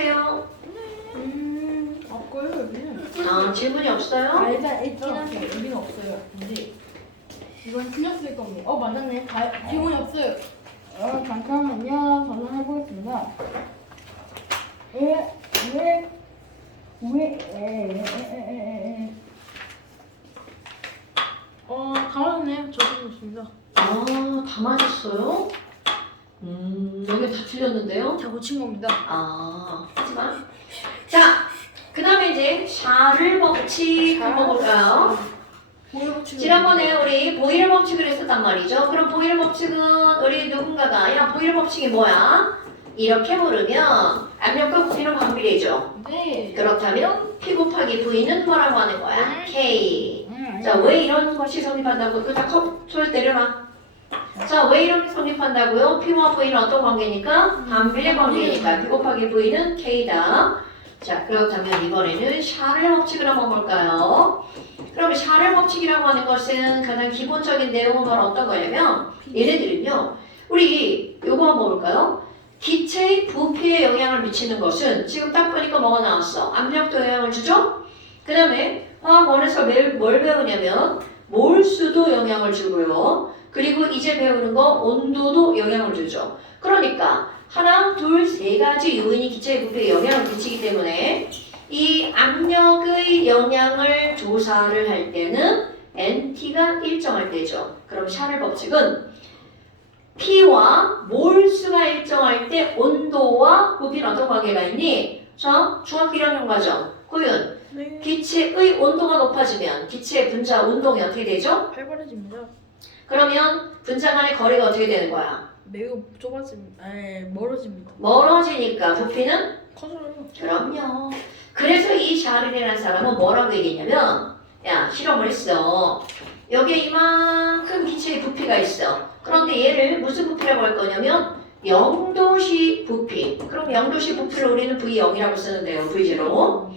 해주세요. 없고요 여기는. 아, 질문이 없어요? 일단 있긴 한데 여기는 없어요. 근데 이건 틀렸을 겁니다. 맞았네. 질문이 없어요. 잠깐만요. 저는 해보겠습니다. 다 맞았네요. 저도 있습니다. 아, 다 맞았어요? 여기 다 틀렸는데요? 다 고친 겁니다. 아, 하지만. 자, 그 다음에 이제 샤를 법칙 한번 볼까요? 보일 법칙. 지난번에 우리 보일 법칙을 했었단 말이죠. 그럼 보일 법칙은 우리 누군가가 야 보일 법칙이 뭐야? 이렇게 물으면 압력과 부피는 반비례죠. 네. 그렇다면 P 곱하기 V는 뭐라고 하는 거야? K. 자, 왜 이런 것이 성립한다고? 그다 소리 내려놔. 자, 왜 이렇게 성립한다고요? P와 V는 어떤 관계니까? 반비례 관계니까 P 곱하기 V는 K다. 자, 그렇다면 이번에는 샤를 법칙을 한번 볼까요? 그럼 샤를 법칙이라고 하는 것은 가장 기본적인 내용은 바로 어떤 거냐면 예를 들면요. 우리 요거 한번 볼까요? 기체의 부피에 영향을 미치는 것은 지금 딱 보니까 뭐가 나왔어? 압력도 영향을 주죠? 그 다음에 화학원에서 뭘 배우냐면 몰수도 영향을 주고요. 그리고 이제 배우는 거 온도도 영향을 주죠. 그러니까 하나, 둘, 세 가지 요인이 기체의 부피에 영향을 미치기 때문에 이 압력의 영향을 조사를 할 때는 NT가 일정할 때죠. 그럼 샤를 법칙은 P와 몰수가 일정할 때 온도와 부피는 어떤 관계가 있니? 자, 중학교 1학년 과정. 고윤, 네. 기체의 온도가 높아지면 기체의 분자 운동이 어떻게 되죠? 활발해집니다. 그러면 분자 간의 거리가 어떻게 되는 거야? 매우 좁아집니다. 멀어집니다. 멀어지니까 부피는? 커져요. 그럼요. 그래서 이 샤를이라는 사람은 뭐라고 얘기했냐면 야, 실험을 했어. 여기에 이만큼 기체의 부피가 있어. 그런데 얘를 무슨 부피라고 할 거냐면 0도씨 부피. 그럼 0도씨 부피를 우리는 V0이라고 쓰는데요. V0.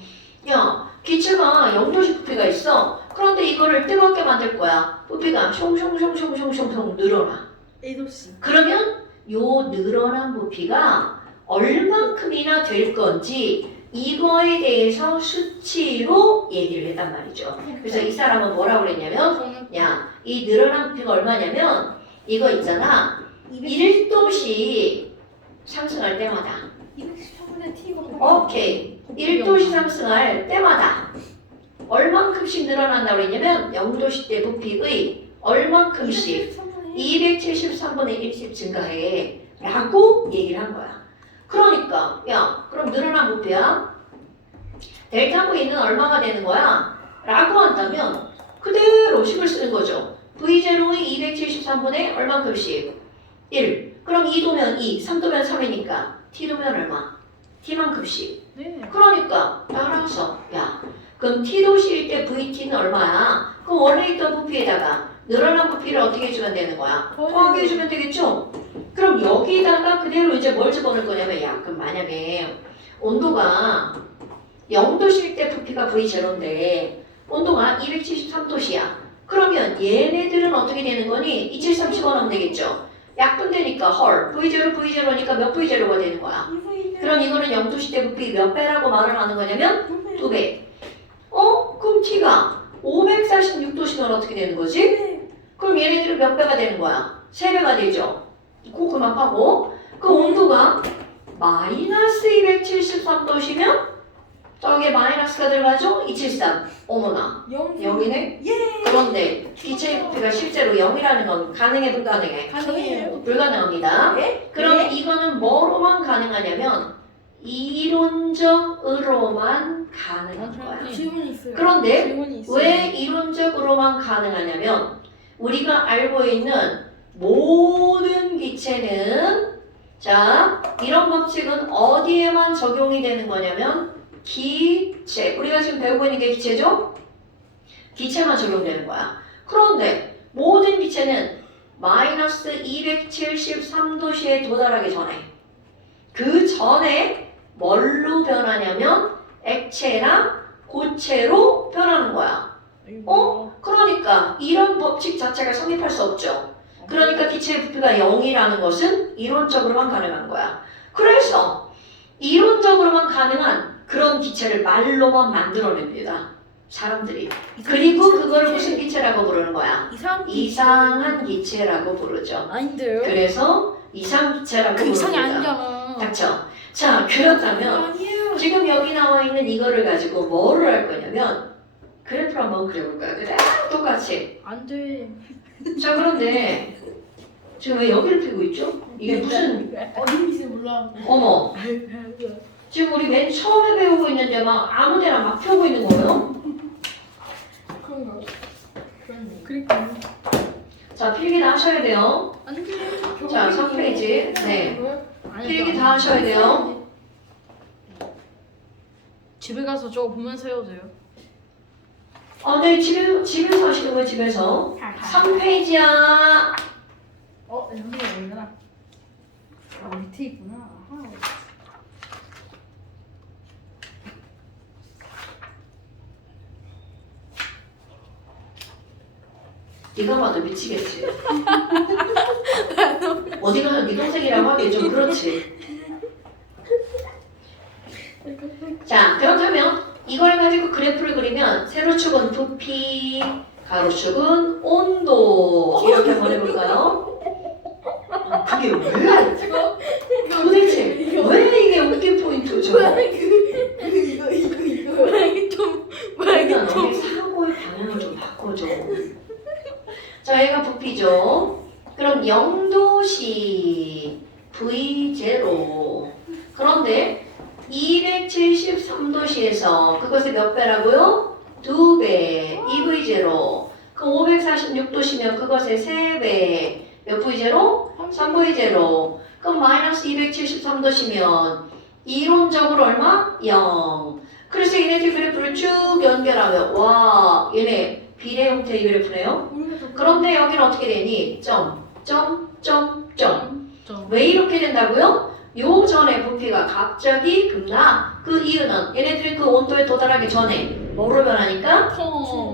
야, 기체가 0도씨 부피가 있어. 그런데 이거를 뜨겁게 만들 거야. 부피가 숑숑숑숑숑숑 늘어나. 1도씨. 그러면 요 늘어난 부피가 얼만큼이나 될 건지 이거에 대해서 수치로 얘기를 했단 말이죠. 그래서 이 사람은 뭐라고 그랬냐면 야, 이 늘어난 부피가 얼마냐면 이거 있잖아. 1도씩 상승할 때마다 213분의 T가 오케이. 1도씩 상승할 때마다 얼만큼씩 늘어난다고 그랬냐면 0도씩 때 부피의 얼만큼씩 273분의 1씩 증가해 라고 얘기를 한 거야. 그러니까 야 그럼 늘어난 부피야 델타 V는 얼마가 되는 거야? 라고 한다면 그대로 식을 쓰는 거죠. V0의 273분의 얼만큼씩 1. 그럼 2도면 2, 3도면 3이니까 T도면 얼마? T만큼씩. 네. 그러니까 따라서 야 그럼 T도시일 때 VT는 얼마야? 그럼 원래 있던 부피에다가 늘어난 부피를 어떻게 해주면 되는 거야? 더하게 해주면 되겠죠? 그럼 여기다가 그대로 이제 뭘 집어넣을 거냐면 야 그럼 만약에 온도가 0도실 때 부피가 V0인데 온도가 273도씨야. 그러면 얘네들은 어떻게 되는 거니? 273 집어넣으면 되겠죠? 약분되니까 헐 V0니까 몇 V0가 되는 거야? 그럼 이거는 0도씨 때 부피 몇 배라고 말을 하는 거냐면 2배. 그럼 T가 546도씨면 어떻게 되는 거지? 그럼 얘네들은 몇 배가 되는 거야? 3배가 되죠? 그만하고 그 온도가 마이너스 273도시면 저기에 마이너스가 들어가죠? 273 어머나 0이네? 그런데 기체의 부피가 실제로 0이라는 건 가능해 불가능해? 가능해요. 불가능합니다. 그럼 이거는 뭐로만 가능하냐면 이론적으로만 가능한 거야. 질문이 있어요. 그런데 질문이 있어요. 왜 이론적으로만 가능하냐면 우리가 알고 있는 모든 기체는 자 이런 법칙은 어디에만 적용이 되는 거냐면 기체 우리가 지금 배우고 있는 게 기체죠? 기체만 적용되는 거야. 그런데 모든 기체는 마이너스 273도씨에 도달하기 전에 그 전에 뭘로 변하냐면 액체나 고체로 변하는 거야. 그러니까 이런 법칙 자체가 성립할 수 없죠. 그러니까 기체의 부피가 0이라는 것은 이론적으로만 가능한 거야. 그래서 이론적으로만 가능한 그런 기체를 말로만 만들어냅니다. 사람들이. 그리고 그거를 무슨 기체라고 부르는 거야? 이상한 기체라고 부르죠. 아닌데요? 그래서 이상기체라고 그 이상이 부릅니다. 아니잖아. 닥쳐. 자, 그렇다면 아니에요. 지금 여기 나와 있는 이거를 가지고 뭐를 할 거냐면 그래프를 한번 그려볼까요? 그래? 똑같이. 안 돼. 자, 그런데 지금 왜 여기를 펴고 있죠? 이게 무슨 어딘지 몰라. 어머 지금 우리 맨 처음에 배우고 있는데 막 아무데나 막 펴고 있는 거예요? 그런가? 그렇네. 그러니까. 자, 필기 다 하셔야 돼요. 안 돼. 자, 3페이지. 네. 필기 다 하셔야 돼요. 집에 가서 저거 보면서 해도 돼요? 네, 집에서 하시는 거예요, 집에서. 3페이지야. 여기가 여기구나. 밑에 있구나. 아하. 네가 봐도 미치겠지. 어디 가서 네 동생이라고 하기 좀 그렇지. 자, 그렇다면 이걸 가지고 그래프를 그리면 세로축은 부피, 가로축은 온도 이렇게 한번 해볼까요? 그게 왜? 도대체 왜 이게 웃긴 포인트죠? 그러니까 너의 사고의 방향을 좀 바꿔줘. 자, 얘가 부피죠. 그럼 0도씨 V0. 그런데 273도씨에서 그것의 몇 배라고요? 2배. 2V0. 그럼 546도씨면 그것의 3배. 몇 V0? 3V0. 그럼 마이너스 273도씨면 이론적으로 얼마? 0. 그래서 얘네들 그래프를 쭉 연결하면 와, 얘네 비례 형태의 그래프네요. 그런데 여기는 어떻게 되니? 점. 왜 이렇게 된다고요? 요 전에 부피가 갑자기 급락. 그 이유는 얘네들이 그 온도에 도달하기 전에 뭐로 변하니까?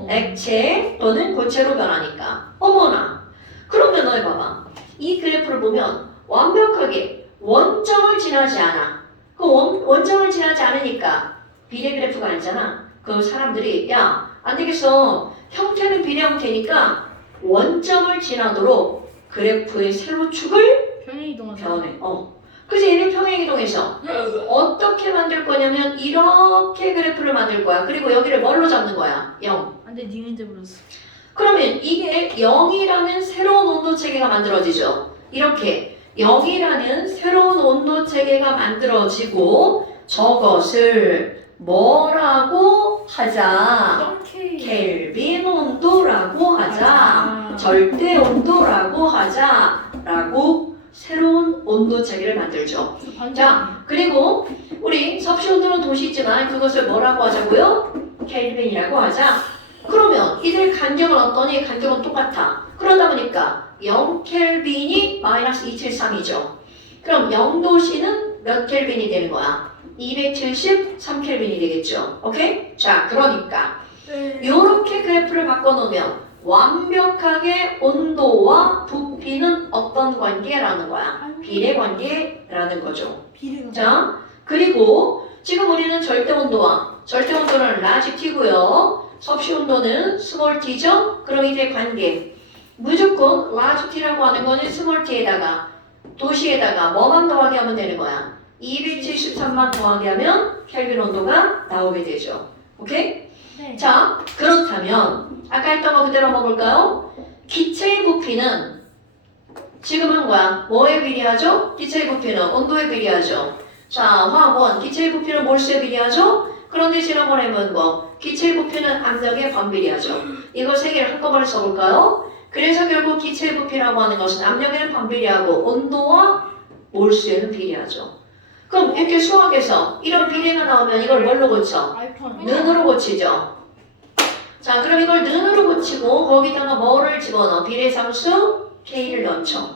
액체 또는 고체로 변하니까. 어머나. 그러면 너희 봐봐. 이 그래프를 보면 완벽하게 원점을 지나지 않아. 그 원점을 지나지 않으니까 비례 그래프가 아니잖아. 그 사람들이 야, 안 되겠어. 형태는 비례 형태니까 원점을 지나도록 그래프의 세로축을 평행이동하자. 변해. 그래서 얘는 평행이동해서 어떻게 만들 거냐면 이렇게 그래프를 만들 거야. 그리고 여기를 뭘로 잡는 거야? 0. 안돼 니은데 버렸어. 그러면 이게 0이라는 새로운 온도 체계가 만들어지죠. 이렇게 0이라는 새로운 온도 체계가 만들어지고 저것을 뭐라고 하자? 켈빈 온도라고 하자. 절대 온도라고 하자라고 새로운 온도 체계를 만들죠. 자, 그리고 우리 섭씨 온도는 도시있지만 그것을 뭐라고 하자고요? 켈빈이라고 하자. 그러면 이들 간격은 어떠니? 간격은 똑같아. 그러다 보니까 0켈빈이 마이너스 273이죠. 그럼 0도씨는 몇 켈빈이 되는 거야? 273켈빈이 되겠죠. 오케이? 자, 그러니까 이렇게 그래프를 바꿔놓으면 완벽하게 온도와 부피는 어떤 관계라는 거야? 비례 관계라는 거죠. 자, 그리고 지금 우리는 절대 온도와 절대 온도는 라지 t고요. 섭씨 온도는 스몰 t죠? 그럼 이제 관계. 무조건 라지 t라고 하는 거는 스몰 t에다가 도시에다가 뭐만 더하게 하면 되는 거야? 273만 더하게 하면 켈빈 온도가 나오게 되죠. 오케이? 네. 자, 그렇다면 아까 했던 거 그대로 한번 볼까요? 기체의 부피는 지금 한 거야. 뭐에 비례하죠? 기체의 부피는 온도에 비례하죠. 자, 화학원 기체의 부피는 몰수에 비례하죠? 그런데 지난번에 본 거 기체의 부피는 압력에 반비례하죠. 이거 세 개를 한꺼번에 써볼까요? 그래서 결국 기체의 부피라고 하는 것은 압력에는 반비례하고 온도와 몰수에는 비례하죠. 그럼 이렇게 수학에서 이런 비례가 나오면 이걸 뭘로 고쳐? 는으로 고치죠. 자, 그럼 이걸 는으로 고치고 거기다가 뭐를 집어넣어? 비례상수 K를 넣죠.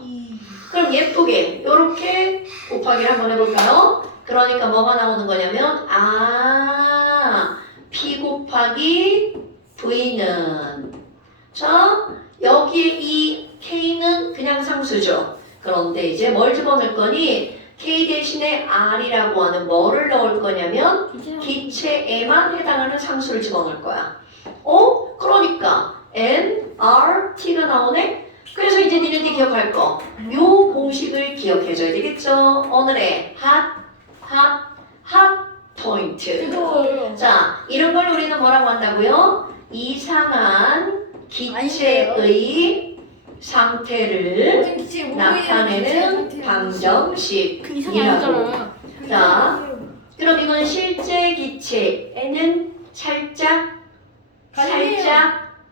그럼 예쁘게 이렇게 곱하기를 한번 해볼까요? 그러니까 뭐가 나오는 거냐면 P 곱하기 V는 자, 여기에 이 K는 그냥 상수죠. 그런데 이제 뭘 집어넣을 거니? K 대신에 R이라고 하는 뭐를 넣을 거냐면 기체에만 해당하는 상수를 집어넣을 거야. 그러니까 N, R, T가 나오네? 그래서 이제 니네들이 기억할 거. 요 공식을 기억해줘야 되겠죠? 오늘의 핫 포인트. 뜨거워요. 자, 이런 걸 우리는 뭐라고 한다고요? 이상한 기체의 상태를 모든 기체 나타내는 방정식이라고. 자, 그럼 이건 실제 기체에는 살짝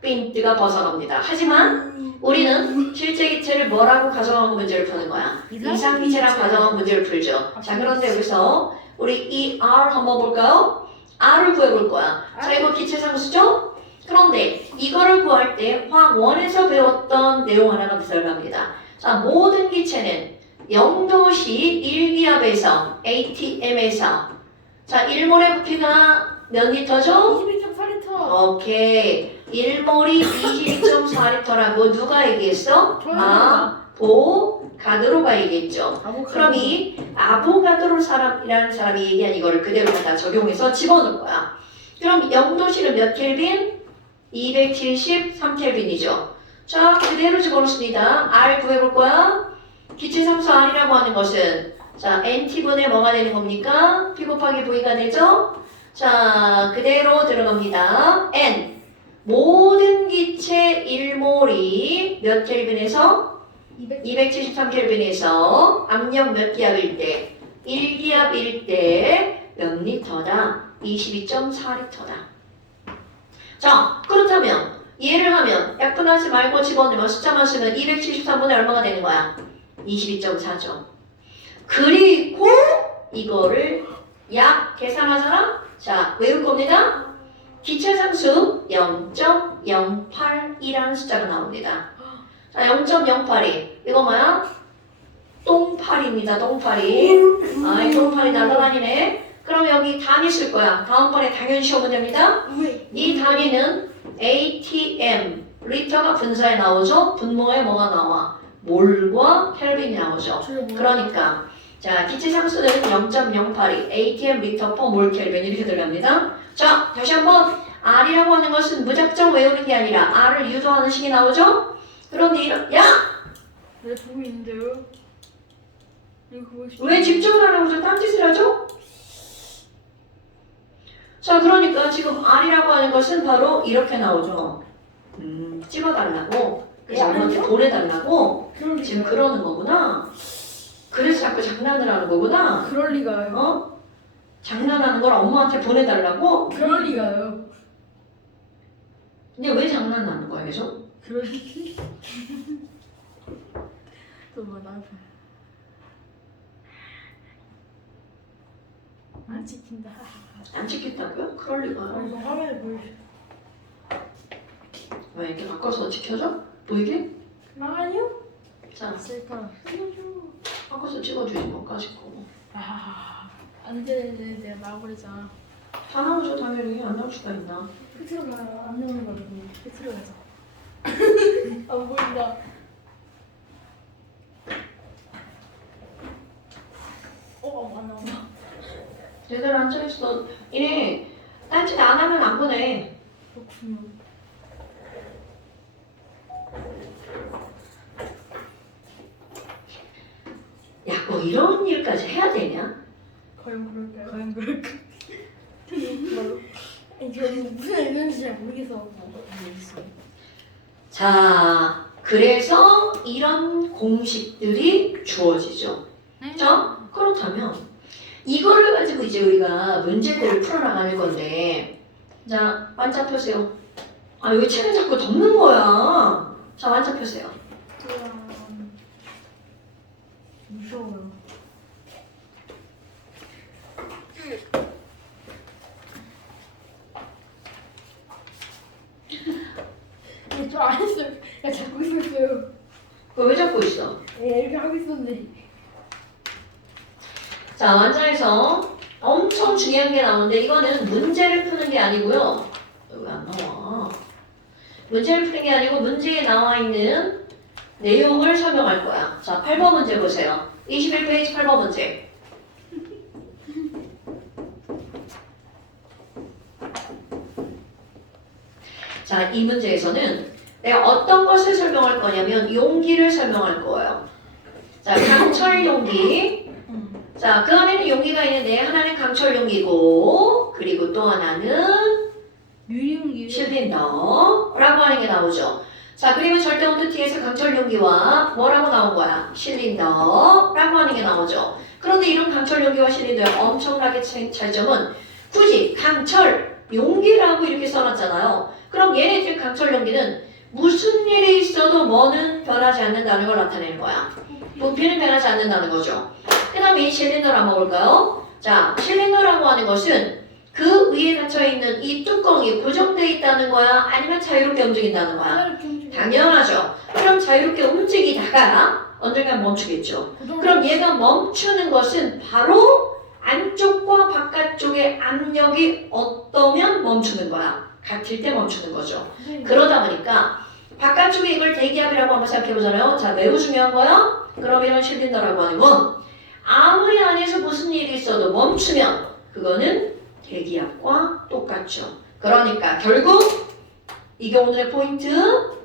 핀트가 벗어납니다. 하지만 우리는 실제 기체를 뭐라고 가정하고 문제를 푸는 거야? 이상 기체랑 가정하고 문제를 풀죠. 자, 그런데 여기서 우리 이 R 한번 볼까요? R을 구해볼 거야. 자, 이거 기체 상수죠? 그런데 이거를 구할 때 화학원에서 배웠던 내용 하나가 들어갑니다. 자, 모든 기체는 0도시 1기압에서 ATM에서 자, 1몰의 부피가 몇 리터죠? 22.4리터. 오케이. 1몰이 22.4리터라고 누가 얘기했어? 저요. 아보가드로가 얘기했죠. 그럼 이 아보가드로 사람이라는 사람이 얘기한 이거를 그대로 갖다 적용해서 집어넣을 거야. 그럼 0도씨는 몇 켈빈? 273켈빈이죠. 자, 그대로 집어넣습니다. R 구해볼 거야. 기체상수 R이라고 하는 것은 자, NT분의 뭐가 되는 겁니까? P 곱하기 V가 되죠? 자, 그대로 들어갑니다. N. 모든 기체 1몰이 몇 켈빈에서? 273켈빈에서 압력 몇 기압일 때? 1기압일 때 몇 리터다? 22.4리터다. 자, 그렇다면 얘를 하면 약분하지 말고 집어넣으면 숫자만 쓰면 273분의 얼마가 되는 거야? 22.4죠. 그리고 이거를 약 계산하잖아? 자, 외울 겁니다. 기체상수 0.08이라는 숫자가 나옵니다. 자, 0.08이 이거 뭐야? 똥파리입니다. 똥파리. 아, 이 똥파리 날아다니네. 그럼 여기 단위 쓸 거야. 다음번에 당연히 시험 문제입니다. 이 단위는 ATM, 리터가 분사에 나오죠? 분모에 뭐가 나와? 몰과 켈빈이 나오죠. 그러니까 자, 기체 상수는 0.08이 ATM 리터 퍼 몰 켈빈 이렇게 들어갑니다. 자, 다시 한번 R이라고 하는 것은 무작정 외우는 게 아니라 R을 유도하는 식이 나오죠? 그런데 야! 네, 보고 있는데요. 이거 보고 싶어요. 왜 집중을 안 하고 저 딴짓을 하죠? 자, 그러니까 지금 R이라고 하는 것은 바로 이렇게 나오죠. 찍어달라고. 그래서 엄마한테 보내달라고. 지금 그러는 거구나. 그래서 자꾸 장난을 하는 거구나. 그럴 리가요. 장난하는 걸 엄마한테 보내달라고? 그럴 리가요. 근데 왜 장난하는 거야 계속? 그럴 리. 또뭐 나한테. 안 찍힌다. 안 찍겠다고요? 그럴 리가요. 이거 화면에 보여줘. 왜 이렇게 바꿔서 지켜줘? 보이게? 아니요. 자, 셀카. 바꿔서 찍어주지 뭐까지 거. 안 돼, 내가 나와버리자. 다 나오죠 당연히. 안 나올 수가 있나? 끝으로 가요. 안 나오는 거니 끝으로 가자. 안 보인다. 안 나와. 제대로 앉아있어. 이래 딴짓 안 하면 안 보내. 그렇군요. 야, 뭐 이런 일까지 해야 되냐? 과연 그럴까요? 과연 그럴까? 저는 무슨 의견인지 잘 모르겠어. 자, 그래서 이런 공식들이 주어지죠. 자, 그렇다면 이거를 가지고 이제 우리가 문제들을 풀어나가는 건데, 자, 완자 펴세요. 아, 여기 책을 자꾸 덮는 거야. 자, 완자 펴세요. 무서워요. 저안 했어요. 야, 잡고 있었어요. 그거 왜 잡고 있어? 이렇게 하고 있었는데. 자, 완자에서 엄청 중요한 게 나오는데 이거는 문제를 푸는 게 아니고요. 여기 안 나와. 문제를 푸는 게 아니고 문제에 나와 있는 내용을 설명할 거야. 자, 8번 문제 보세요. 21페이지 8번 문제. 자, 이 문제에서는 내가 어떤 것을 설명할 거냐면 용기를 설명할 거예요. 자, 강철 용기. 자, 그 안에는 용기가 있는데 하나는 강철 용기고 그리고 또 하나는 유리용기. 실린더라고 하는 게 나오죠. 자, 그리고 절대 온도 T에서 강철 용기와 뭐라고 나온 거야? 실린더라고 하는 게 나오죠. 그런데 이런 강철 용기와 실린더의 엄청나게 차이점은 굳이 강철 용기라고 이렇게 써놨잖아요. 그럼 얘네들 강철 용기는 무슨 일이 있어도 뭐는 변하지 않는다는 걸 나타내는 거야. 부피는 변하지 않는다는 거죠. 그 다음에 이 실린더를 한번 볼까요? 자, 실린더라고 하는 것은 그 위에 닫혀있는 이 뚜껑이 고정되어 있다는 거야? 아니면 자유롭게 움직인다는 거야? 당연하죠. 그럼 자유롭게 움직이다가 언젠간 멈추겠죠. 그럼 얘가 멈추는 것은 바로 안쪽과 바깥쪽의 압력이 어떠면 멈추는 거야. 같을 때 멈추는 거죠. 그러다 보니까 바깥쪽에 이걸 대기압이라고 한번 생각해보잖아요. 자, 매우 중요한 거야. 그럼 이런 실린더라고 하는 건 아무리 안에서 무슨 일이 있어도 멈추면 그거는 대기압과 똑같죠. 그러니까 결국 이게 오늘의 포인트.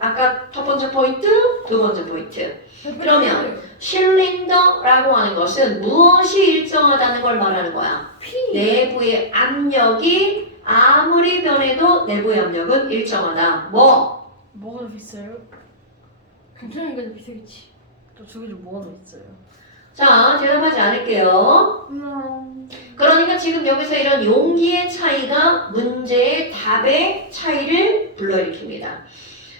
아까 첫 번째 포인트, 두 번째 포인트. 그러면 실린더라고 하는 것은 무엇이 일정하다는 걸 말하는 거야. 내부의 압력이 아무리 변해도 내부의 압력은 일정하다. 뭐가 더 비싸요? 괜찮은 게 더 비싸겠지. 또 저기 좀 뭐가 더 비싸요? 자, 대답하지 않을게요. 그러니까 지금 여기서 이런 용기의 차이가 문제의 답의 차이를 불러일으킵니다.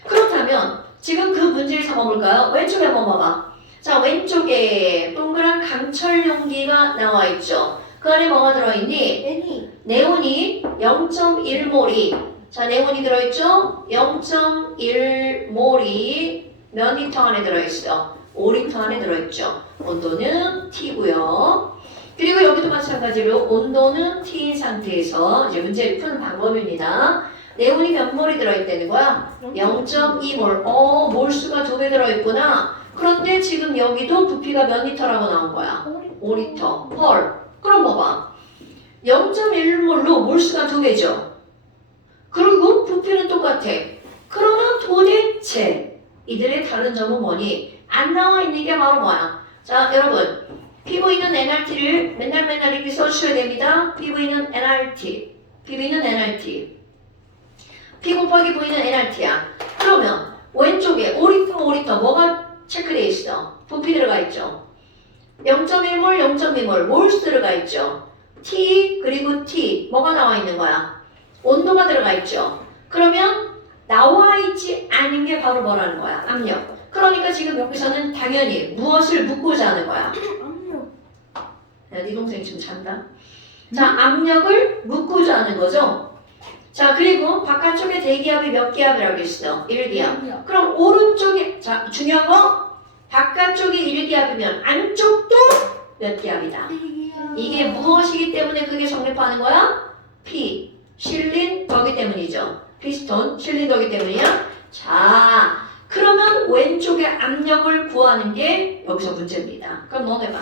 그렇다면 지금 그 문제에서 한번 볼까요? 왼쪽에 한번 봐봐. 자, 왼쪽에 동그란 강철 용기가 나와 있죠. 그 안에 뭐가 들어있니? 네온이 0.1몰이. 자, 네온이 들어있죠? 0.1몰이 몇 리터 안에 들어있어? 5리터 안에 들어있죠. 온도는 T고요. 그리고 여기도 마찬가지로 온도는 T인 상태에서 이제 문제를 푸는 방법입니다. 네온이 몇 몰이 들어있다는 거야? 0.2몰. 몰수가 2배 들어있구나. 그런데 지금 여기도 부피가 몇 리터라고 나온 거야? 5리터. 헐. 그럼 봐봐. 0.1몰로 몰수가 2배죠. 그리고 부피는 똑같아. 그러면 도대체 이들의 다른 점은 뭐니? 안 나와 있는 게 바로 뭐야? 자, 여러분. PV는 nRT를 맨날 이렇게 써주셔야 됩니다. PV는 nRT. PV는 nRT. P 곱하기 V는 nRT야. 그러면 왼쪽에 5리터 뭐가 체크되어 있어? 부피 들어가 있죠. 0.1몰, 0.2몰 몰수 들어가 있죠. T 그리고 T 뭐가 나와 있는 거야? 온도가 들어가 있죠. 그러면 나와 있지 않은 게 바로 뭐라는 거야? 압력. 그러니까 지금 여기서는 당연히 무엇을 묻고자 하는 거야? 야, 네 동생 지금 잔다. 자, 압력을 묻고자 하는 거죠. 자, 그리고 바깥쪽에 대기압이 몇 기압이라고 했어? 1기압. 그럼 오른쪽에, 자, 중요한 거 바깥쪽이 1기압이면 안쪽도 몇 기압이다. 이게 무엇이기 때문에 그게 성립하는 거야? P, 실린더기 때문이죠. 피스톤, 실린더기 때문이야. 자, 그러면 왼쪽의 압력을 구하는 게 여기서 문제입니다. 그럼 너네봐.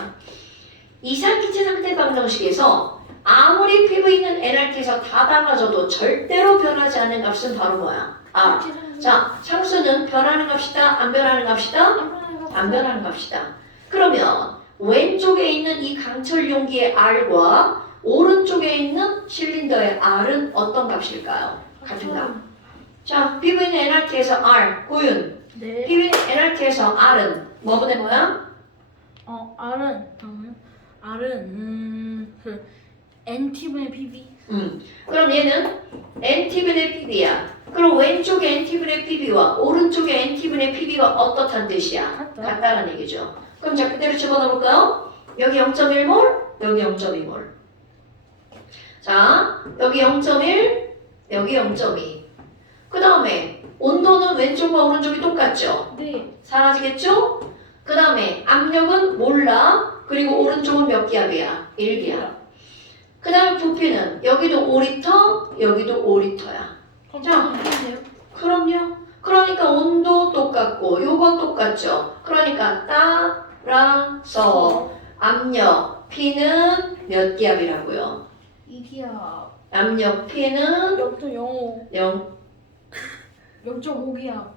이상기체 상태 방정식에서 아무리 PV는 nRT에서 다 달라져도 절대로 변하지 않는 값은 바로 뭐야? R. 자, 상수는 변하는 값이다? 안 변하는 값이다? 안 변하는 값이다. 그러면 왼쪽에 있는 이 강철 용기의 R과 오른쪽에 있는 실린더의 R은 어떤 값일까요? 같은 값. 자, PV는 nRT에서 R, 고윤. 네. PV는 nRT에서 R은 뭐분의 뭐야? R은 NT분의 PV. 그럼 얘는 NT분의 PB야. 그럼 왼쪽에 NT분의 PB와 오른쪽에 NT분의 PB가 어떻다는 뜻이야? 같다는 얘기죠. 그럼 자, 그대로 집어넣어볼까요? 여기 0.1몰, 여기 0.2몰. 자, 여기 0.1, 여기 0.2. 그 다음에 온도는 왼쪽과 오른쪽이 똑같죠? 네. 사라지겠죠? 그 다음에 압력은 몰라. 그리고 오른쪽은 몇 기압이야? 1기압. 그 다음에 부피는 여기도 5리터, 여기도 5리터야. 자, 그럼요. 그러니까 온도 똑같고 요거 똑같죠. 그러니까 따라서 압력 P는 몇 기압이라고요? 이기야 압력 P는 0.05 0, 0.5기야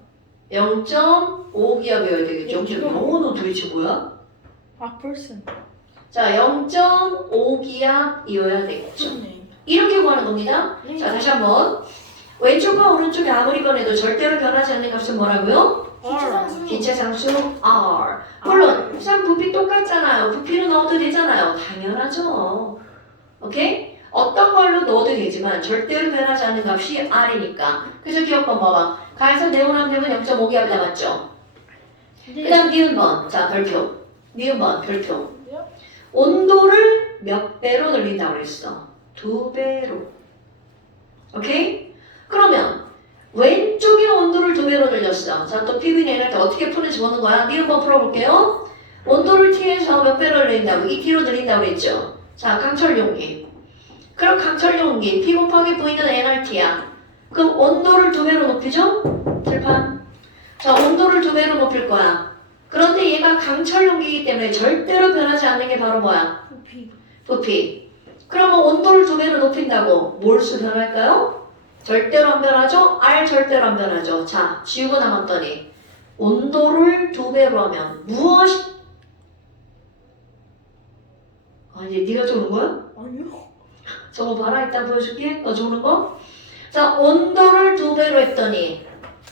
0.5기압이어야 되겠죠. 0.5는 도대체 뭐야? 아 person 자, 0.5기압이어야 되겠죠. 네. 이렇게 구하는 겁니다. 자, 다시 한번. 왼쪽과 오른쪽이 아무리 변해도 절대로 변하지 않는 값은 뭐라고요? 기체상수 기체상수 R. 물론 참 부피 똑같잖아요. 부피는 넣어도 되잖아요. 당연하죠. 오케이? 어떤 걸로 넣어도 되지만 절대로 변하지 않는 값이 R이니까. 그래서 기억번 봐봐. 가에서 네온압력은 0.5기압 남았죠. 그 다음 니은번. 자, 별표. 니은번, 별표. 온도를 몇 배로 늘린다고 그랬어? 2배로. 오케이? 그러면 왼쪽의 온도를 2배로 늘렸어. 자, 또 PVN한테 어떻게 푸는지 보는 거야. 니 한번 풀어볼게요. 온도를 T에서 몇 배로 늘린다고? 2T로 늘린다고 그랬죠. 자, 강철용기. 그럼 강철용기 P 곱하기 V는 nRT야. 그럼 온도를 2배로 높이죠? 칠판. 자, 온도를 2배로 높일 거야. 그런데 얘가 강철용기이기 때문에 절대로 변하지 않는 게 바로 뭐야? 부피 부피. 그러면 온도를 2배로 높인다고 몰수 변할까요? 절대로 안 변하죠? R 절대로 안 변하죠. 자, 지우고 남았더니 온도를 2배로 하면 무엇이? 아니, 네가 적은 거야? 아니요 저거 봐라. 이따 보여줄게. 너 적는 거? 자, 온도를 2배로 했더니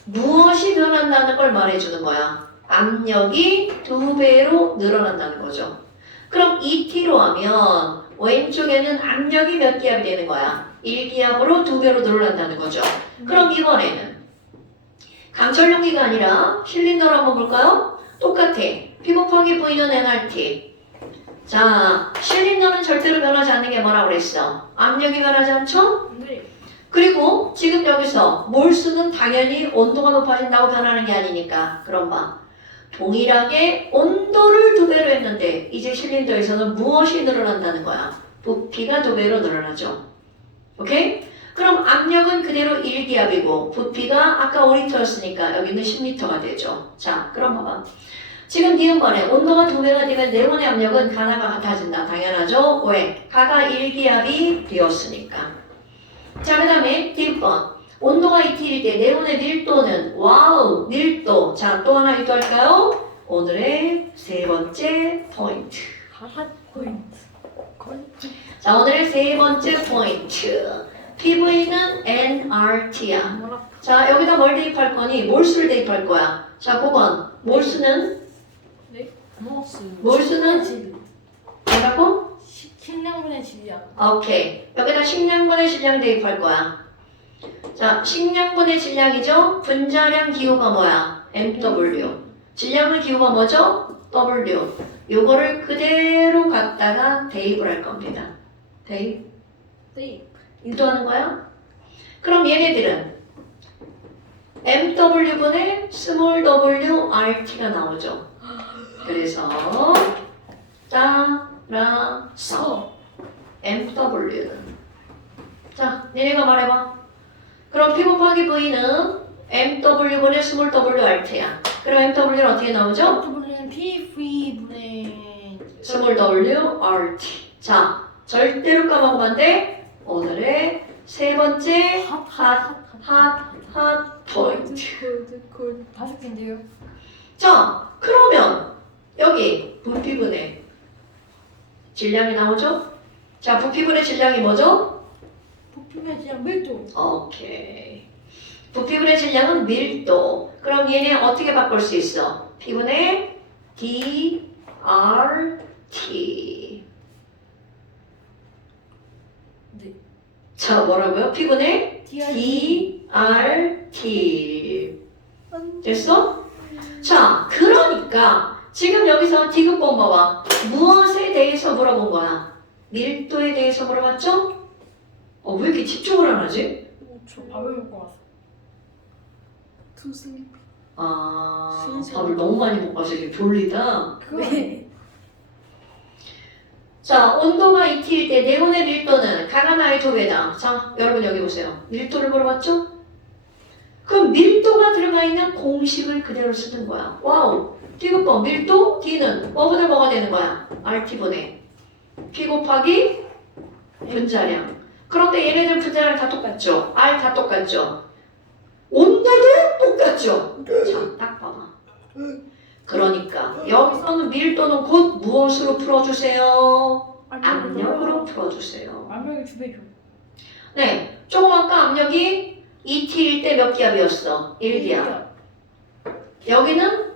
무엇이 변한다는 걸 말해주는 거야. 압력이 2배로 늘어난다는 거죠. 그럼 2T로 하면 왼쪽에는 압력이 몇 기압이 되는 거야? 1기압으로 2배로 늘어난다는 거죠. 그럼 이번에는 강철용기가 아니라 실린더로 한번 볼까요? 똑같아. P 곱하기 V는 nRT. 자, 실린더는 절대로 변하지 않는 게 뭐라고 그랬어? 압력이 변하지 않죠? 네 그리고 지금 여기서 몰수는 당연히 온도가 높아진다고 변하는 게 아니니까. 그럼 봐. 동일하게 온도를 2배로 했는데 이제 실린더에서는 무엇이 늘어난다는 거야? 부피가 2배로 늘어나죠. 오케이? 그럼 압력은 그대로 1기압이고 부피가 아까 5리터였으니까 여기는 10리터가 되죠. 자, 그럼 봐봐. 지금 니은번에 온도가 2배가 되면 네온의 압력은 가나가 같아진다. 당연하죠? 왜? 가가 1기압이 되었으니까. 자, 그 다음에 뒷번. 온도가 2T일 때 네온의 밀도는 와우 밀도. 자, 또 하나 유도할까요? 오늘의 세 번째 포인트. 핫 포인트 자, 오늘의 세 번째 포인트. PV는 nRT야. 뭐라 자, 여기다 뭘 대입할 거니? 몰수를 대입할 거야. 자, 9번. 몰수는 먹었어요 몰수는 뭐라고? 식량분의 질량 오케이. 여기다 식량분의 질량 대입할 거야. 자, 식량분의 질량이죠? 분자량 기호가 뭐야? MW. 질량의 기호가 뭐죠? W. 요거를 그대로 갖다가 대입을 할 겁니다. 대입. 네 유도하는 거야? 그럼 얘네들은 MW분의 스몰 w RT가 나오죠. 그래서 따라서 MW는 자, 니네가 말해봐. 그럼 P 곱하기 V는 MW분의 스몰 w RT야. 그럼 MW는 어떻게 나오죠? 분의 P3분의 스몰 w RT. 자, 절대로 까먹으면 안 돼. 오늘의 세 번째 핫 포인트. 다섯 개인데요 자, 그러면 여기 부피분의 질량이 나오죠? 자, 부피분의 질량이 뭐죠? 부피면 그냥 밀도 오케이. 부피분의 질량은 밀도. 그럼 얘네 어떻게 바꿀 수 있어? P분의 DRT. 네 자, 뭐라고요? P분의 DRT DRT. 됐어? 자, 그러니까 지금 여기서 디귿번 봐봐. 무엇에 대해서 물어본 거야? 밀도에 대해서 물어봤죠? 왜 이렇게 집중을 안 하지? 저 밥을 먹고 왔어 밥을 너무 많이 먹고 와서 이게 졸리다. 네 자, 온도가 2T일 때 네온의 밀도는 가나나의 2배다. 자, 여러분 여기 보세요. 밀도를 물어봤죠? 그럼 밀도가 들어가 있는 공식을 그대로 쓰는 거야. 와우. 디귿번 밀도 D는 뭐보다 뭐가 되는 거야? RT분의 P 곱하기 분자량. 그런데 얘네들 분자량 다 똑같죠? R 다 똑같죠? 온도도 똑같죠? 자, 딱 봐봐. 그러니까 여기서는 밀도는 곧 무엇으로 풀어주세요? 압력으로 풀어주세요. 압력이 2배죠. 네, 조금 아까 압력이 2T일 때 몇 기압이었어? 1기압. 여기는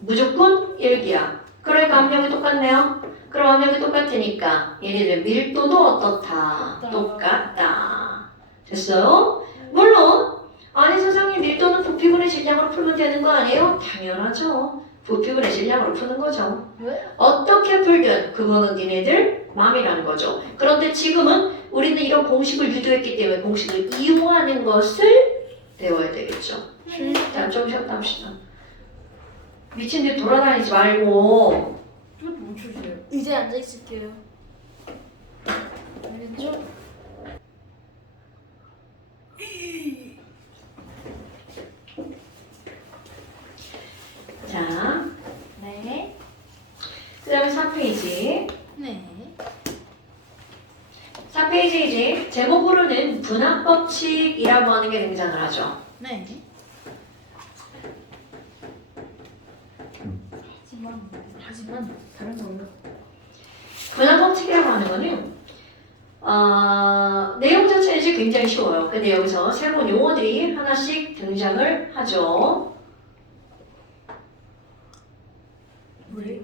무조건 1기압. 그러니까 압력이 똑같네요. 그럼 압력이 똑같으니까 얘네들 밀도도 어떻다? 똑같다. 됐어요? 물론 아니 선생님 밀도는 부피분의 질량으로 풀면 되는 거 아니에요? 당연하죠. 부피분의 질량으로 푸는 거죠. 왜? 어떻게 풀든 그거는 니네들 맘이라는 거죠. 그런데 지금은 우리는 이런 공식을 유도했기 때문에 공식을 이용하는 것을 배워야 되겠죠. 자, 좀 쉬었다 합시다. 미친 듯 돌아다니지 말고. 좀 멈춰주세요. 의자에 앉아 있을게요. 알겠죠? 자, 네. 그 다음에 4페이지. 네. 4페이지에 이제 제목으로는 분압법칙이라고 하는 게 등장을 하죠. 네. 하지만 다른 걸로. 분압법칙이라고 하는 거는 내용 자체는 이제 굉장히 쉬워요. 근데 여기서 새로운 용어들이 하나씩 등장을 하죠. 왜?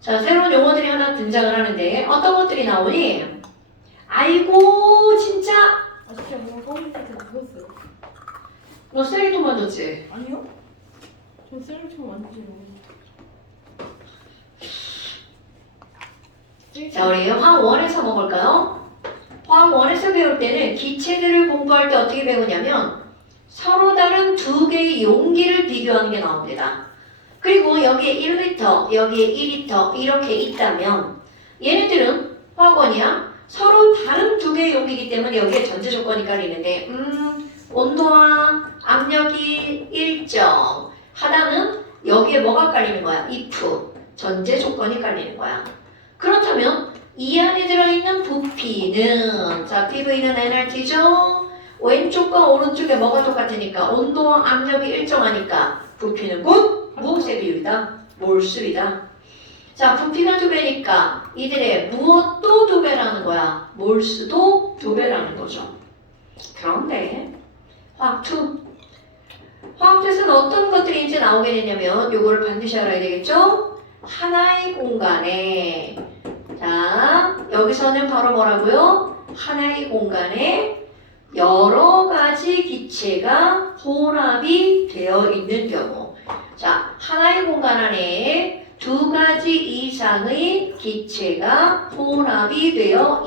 자, 새로운 용어들이 하나 등장을 하는데 어떤 것들이 나오니? 아이고 진짜 아 진짜 뭔가 서울대 들었어요. 너 쓰레기통 만졌지? 아니요? 저 셀럽처럼 만지지 자, 우리 화학 1에서 먹을까요? 화학 1에서 배울 때는 기체들을 공부할 때 어떻게 배우냐면 서로 다른 두 개의 용기를 비교하는 게 나옵니다. 그리고 여기에 1리터, 여기에 2리터 이렇게 있다면 얘네들은 화학원이야. 서로 다른 두 개의 용기이기 때문에 여기에 전제 조건이 깔리는데 온도와 압력이 일정 하다는 여기에 뭐가 깔리는 거야? if 전제 조건이 깔리는 거야. 그렇다면 이 안에 들어있는 부피는 자 PV는 nRT죠. 왼쪽과 오른쪽에 뭐가 똑같으니까 온도와 압력이 일정하니까 부피는 곧 무엇의 비율이다? 몰수이다. 자, 부피가 2배니까 이들의 무엇도 2배라는 거야. 몰수도 2배라는 거죠. 그런데 화학2 화학2에서는 어떤 것들이 이제 나오게 되냐면 요거를 반드시 알아야 되겠죠? 하나의 공간에 자, 여기서는 바로 뭐라고요? 하나의 공간에 여러 가지 기체가 혼합이 되어 있는 경우 자, 하나의 공간 안에 2가지 이상의 기체가 혼합이 되어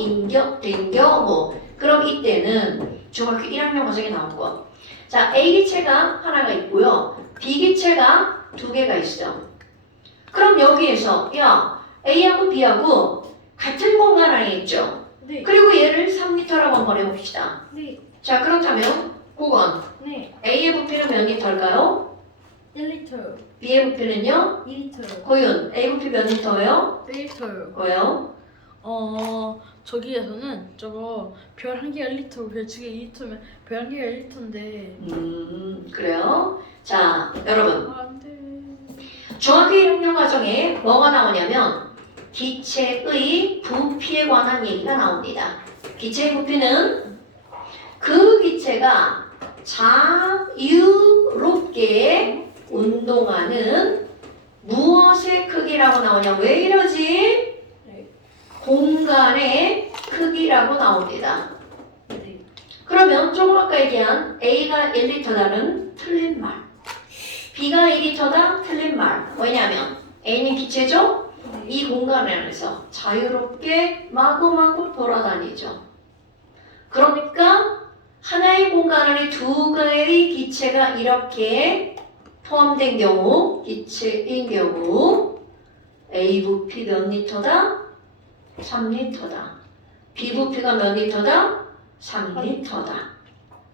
된 경우 그럼 이때는 중학교 1학년 과정에 나온 거 자, A 기체가 하나가 있고요 B 기체가 2개가 있어 그럼 여기에서 야, A하고 B하고 같은 공간 안에 있죠 네. 그리고 얘를 3리터라고 한번 해봅시다 네. 자, 그렇다면 9번 네. A의 부피는 몇 리터일까요? 1리터요. B의 부피는요? 2리터요. 고윤, A 부피 몇 리터예요? 1리터요. 왜요? 저기에서는 저거 별 한 개가 1리터, 별 두 개 2리터면 별 한 개가 1리터인데. 그래요? 자, 여러분. 안 돼. 중학교 1학년 과정에 뭐가 나오냐면 기체의 부피에 관한 얘기가 나옵니다. 기체의 부피는 그 기체가 자유롭게 운동하는 무엇의 크기라고 나오냐? 왜 이러지? 네. 공간의 크기라고 나옵니다. 네. 그러면 조금 아까 얘기한 A가 1리터다는 틀린 말 B가 2리터다 틀린 말 왜냐하면 A는 기체죠? 이 공간 안에서 자유롭게 마구마구 돌아다니죠. 그러니까 하나의 공간 안에 2개의 기체가 이렇게 포함된 경우 기체인 경우 A 부피 몇 리터다? 3리터다. B 부피가 몇 리터다? 3리터다.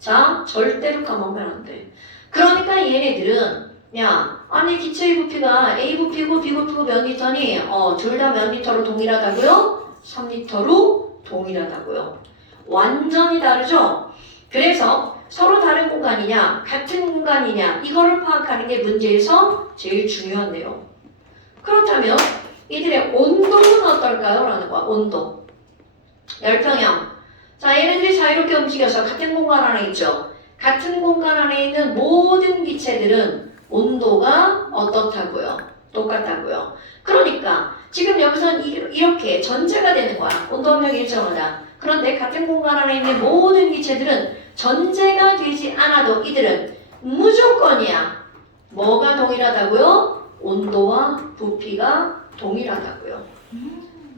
자, 절대로 까먹으면 안 돼. 그러니까 얘네들은 야, 아니 기체의 부피가 A 부피고 B 부피고 몇 리터니? 둘 다 몇 리터로 동일하다고요? 3리터로 동일하다고요. 완전히 다르죠? 그래서 서로 다른 공간이냐, 같은 공간이냐 이거를 파악하는 게 문제에서 제일 중요한 내용. 그렇다면 이들의 온도는 어떨까요? 라는 거야. 온도. 열평형. 자, 얘네들이 자유롭게 움직여서 같은 공간 안에 있죠. 같은 공간 안에 있는 모든 기체들은 온도가 어떻다고요? 똑같다고요. 그러니까 지금 여기서는 이렇게 전제가 되는 거야. 온도 압력이 일정하다. 그런데 같은 공간 안에 있는 모든 기체들은 전제가 되지 않아도 이들은 무조건이야. 뭐가 동일하다고요? 온도와 부피가 동일하다고요.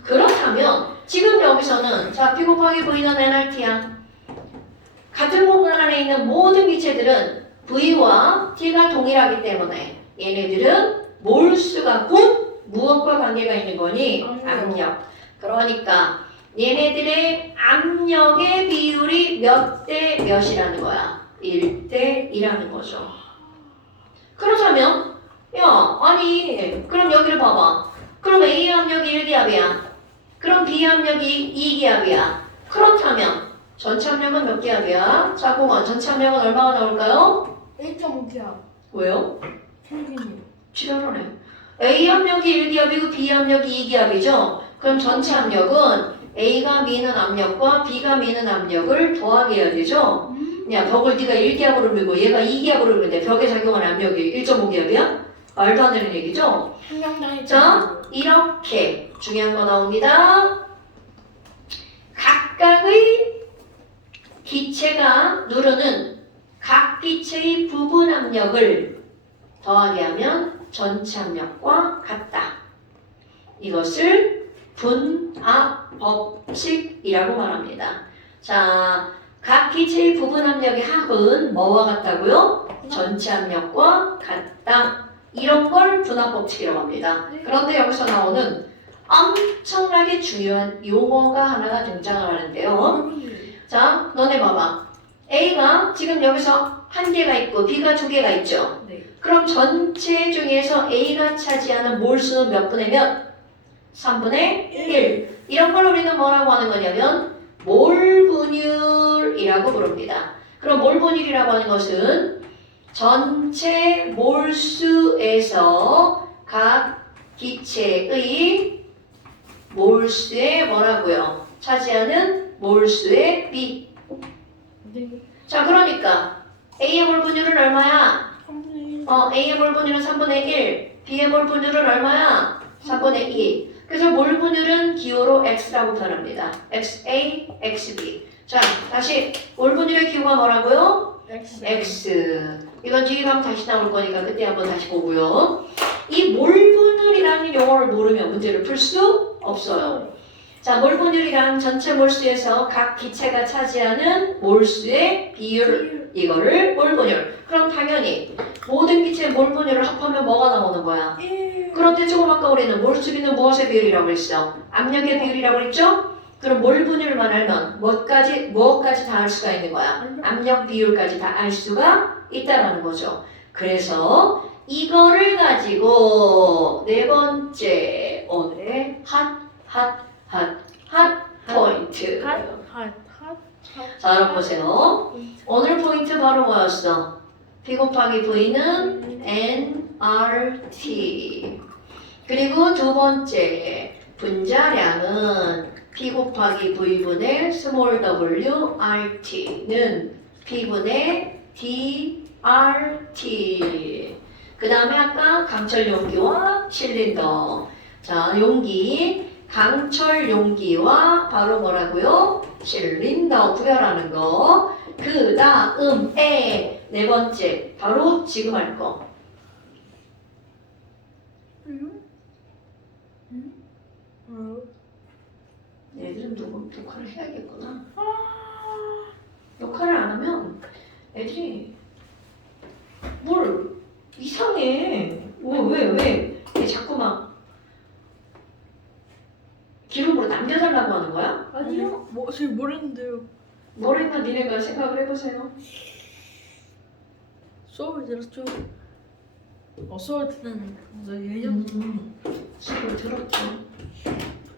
그렇다면 지금 여기서는 자, P 곱하기 V는 nRT야. 같은 공간 안에 있는 모든 기체들은 V와 T가 동일하기 때문에 얘네들은 몰수가 곧 무엇과 관계가 있는 거니? 압력. 그러니까 얘네들의 압력의 비율이 몇 대 몇이라는 거야? 1대 2라는 거죠. 그렇다면 야, 아니 그럼 여기를 봐봐. 그럼 A 압력이 1기압이야. 그럼 B 압력이 2기압이야. 그렇다면 전체 압력은 몇 기압이야? 자, 공원 전체 압력은 얼마가 나올까요? 1.5기압. 왜요? 평균이. 지랄하네. A 압력이 1기압이고 B 압력이 2기압이죠? 그럼 전체 압력은 A가 미는 압력과 B가 미는 압력을 더하게 해야 되죠? 야, 벽을 네가 1기압으로 밀고 얘가 2기압으로 밀는데 벽에 작용하는 압력이 1.5기압이야? 말도 안 되는 얘기죠? 자, 이렇게 중요한 거 나옵니다. 각각의 기체가 누르는 각 기체의 부분 압력을 더하게 하면 전체 압력과 같다. 이것을 분압 법칙이라고 말합니다. 자, 각 기체의 부분 압력의 합은 뭐와 같다고요? 전체 압력과 같다. 이런 걸 분압 법칙이라고 합니다. 그런데 여기서 나오는 엄청나게 중요한 용어가 하나가 등장을 하는데요. 자, 너네 봐봐. A가 지금 여기서 한 개가 있고 B가 두 개가 있죠. 네. 그럼 전체 중에서 A가 차지하는 몰수는 몇 분의 몇? 3분의 1. 이런 걸 우리는 뭐라고 하는 거냐면 몰 분율이라고 부릅니다. 그럼 몰 분율이라고 하는 것은 전체 몰수에서 각 기체의 몰수의 뭐라고요? 차지하는 몰수의 비. 네. 자, 그러니까 A의 몰 분율은 얼마야? 3분의 1. A의 몰 분율은 3분의 1, B의 몰 분율은 얼마야? 3분의 2. 그래서 몰 분율은 기호로 X라고 표현합니다. XA, XB. 자, 다시 몰 분율의 기호가 뭐라고요? X. 이건 뒤에 가면 다시 나올 거니까 그때 한번 다시 보고요. 이 몰 분율이라는 용어를 모르면 문제를 풀 수 없어요. 자, 몰 분율이란 전체 몰수에서 각 기체가 차지하는 몰수의 비율. 이거를 몰 분율. 그럼 당연히 모든 기체의 몰 분율을 합하면 뭐가 나오는 거야? 1. 그런데 조금 아까 우리는 몰수비는 무엇의 비율이라고 했어? 압력의 비율이라고 했죠? 그럼 몰 분율만 알면 무엇까지 다 알 수가 있는 거야? 압력 비율까지 다 알 수가 있다라는 거죠. 그래서 이거를 가지고 네 번째 오늘의 핫 포인트. 자, 여러분 보세요. 오늘 포인트 바로 뭐였어? P 곱하기 V는 nRT. 그리고 두 번째 분자량은 P 곱하기 V분의 스몰 w RT는 P분의 dRT. 그 다음에 아까 강철 용기와 실린더. 자, 용기, 강철 용기와 바로 뭐라고요? 실린더 구별하는 거. 그 다음에 네 번째, 바로 지금 할 거. 애들은 누구 역할을 해야겠구나. 역할을 안 하면 애들이 뭘 이상해. 왜 자꾸 막 기록으로 남겨달라고 하는 거야? 아니요. 뭐, 잘 모르는데요. 뭐랬나 니네가 생각을 해보세요. 수업을 들었죠. 수업을 듣는 저 예전 수업을 들었죠.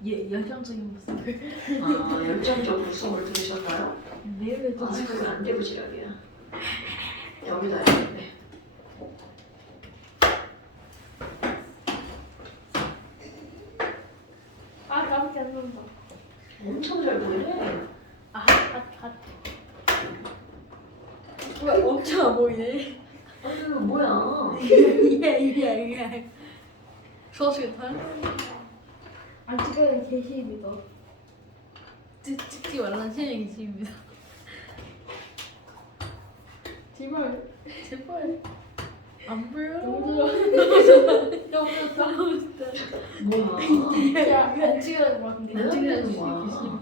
열정적인 모습을 아, 열정적으로 수업을 들으셨나요? 매일 아, 그건 안 되고 지랄이야. 여기다 해야겠네. 나밖에 안 나온다. 엄청 잘 보이네. 왜 엄청 안 보이네? 아니, 이거 뭐야. 예. 수업시간 다 아직은 게시입니다. 찍지 말라는 신의 게시입니다. 제발 안 보여. 너무 뭐야. 안 찍어야 것 같은데. 안 찍는 거야.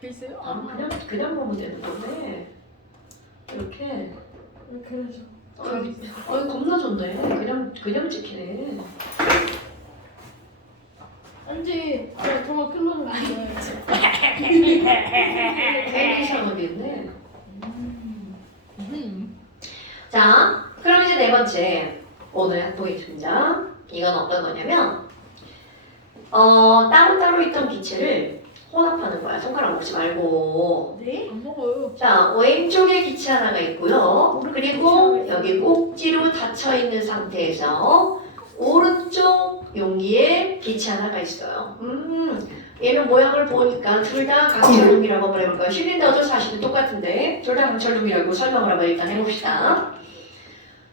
글쎄요? 아, 그냥 보면 되는 건데. 이렇게. 그러죠. 아이, 겁나 좋네. 그냥 찍히네. 안지 정말 큰 놈은 아니에요. 괜히 상업이었네. 자, 그럼 이제 네 번째. 오늘 학봉의 등장. 이건 어떤 거냐면, 따로따로 있던 기체를 혼합하는 거야. 손가락 먹지 말고. 네? 안 먹어요. 자, 왼쪽에 기체 하나가 있고요. 그리고 여기 꼭지로 닫혀있는 상태에서 오른쪽 용기에 기체 하나가 있어요. 얘는 모양을 보니까 둘 다 강철lum이라고 한번 해볼까요? 실린더도 사실은 똑같은데 둘 다 강철lum이라고 설명을 한번 일단 해봅시다.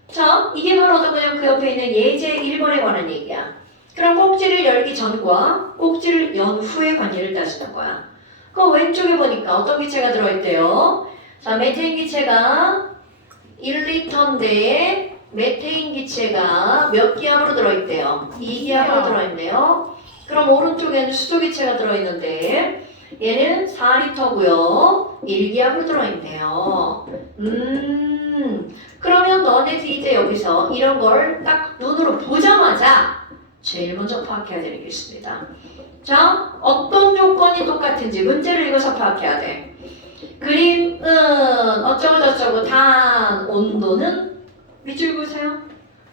자, 이게 바로 그냥 그 옆에 있는 예제 1번에 관한 얘기야. 그럼 꼭지를 열기 전과 꼭지를 연 후의 관계를 따지는 거야. 그 왼쪽에 보니까 어떤 기체가 들어있대요? 자, 메테인 기체가 1리터인데 메테인 기체가 몇 기압으로 들어있대요? 2기압으로 들어있네요. 그럼 오른쪽에는 수소 기체가 들어있는데 얘는 4리터고요. 1기압으로 들어있네요. 그러면 너네들이 이제 여기서 이런 걸 딱 눈으로 보자마자 제일 먼저 파악해야 되는 게 있습니다. 자, 어떤 조건이 똑같은지 문제를 읽어서 파악해야 돼. 그림은 어쩌고 저쩌고 단 온도는 밑줄 보세요.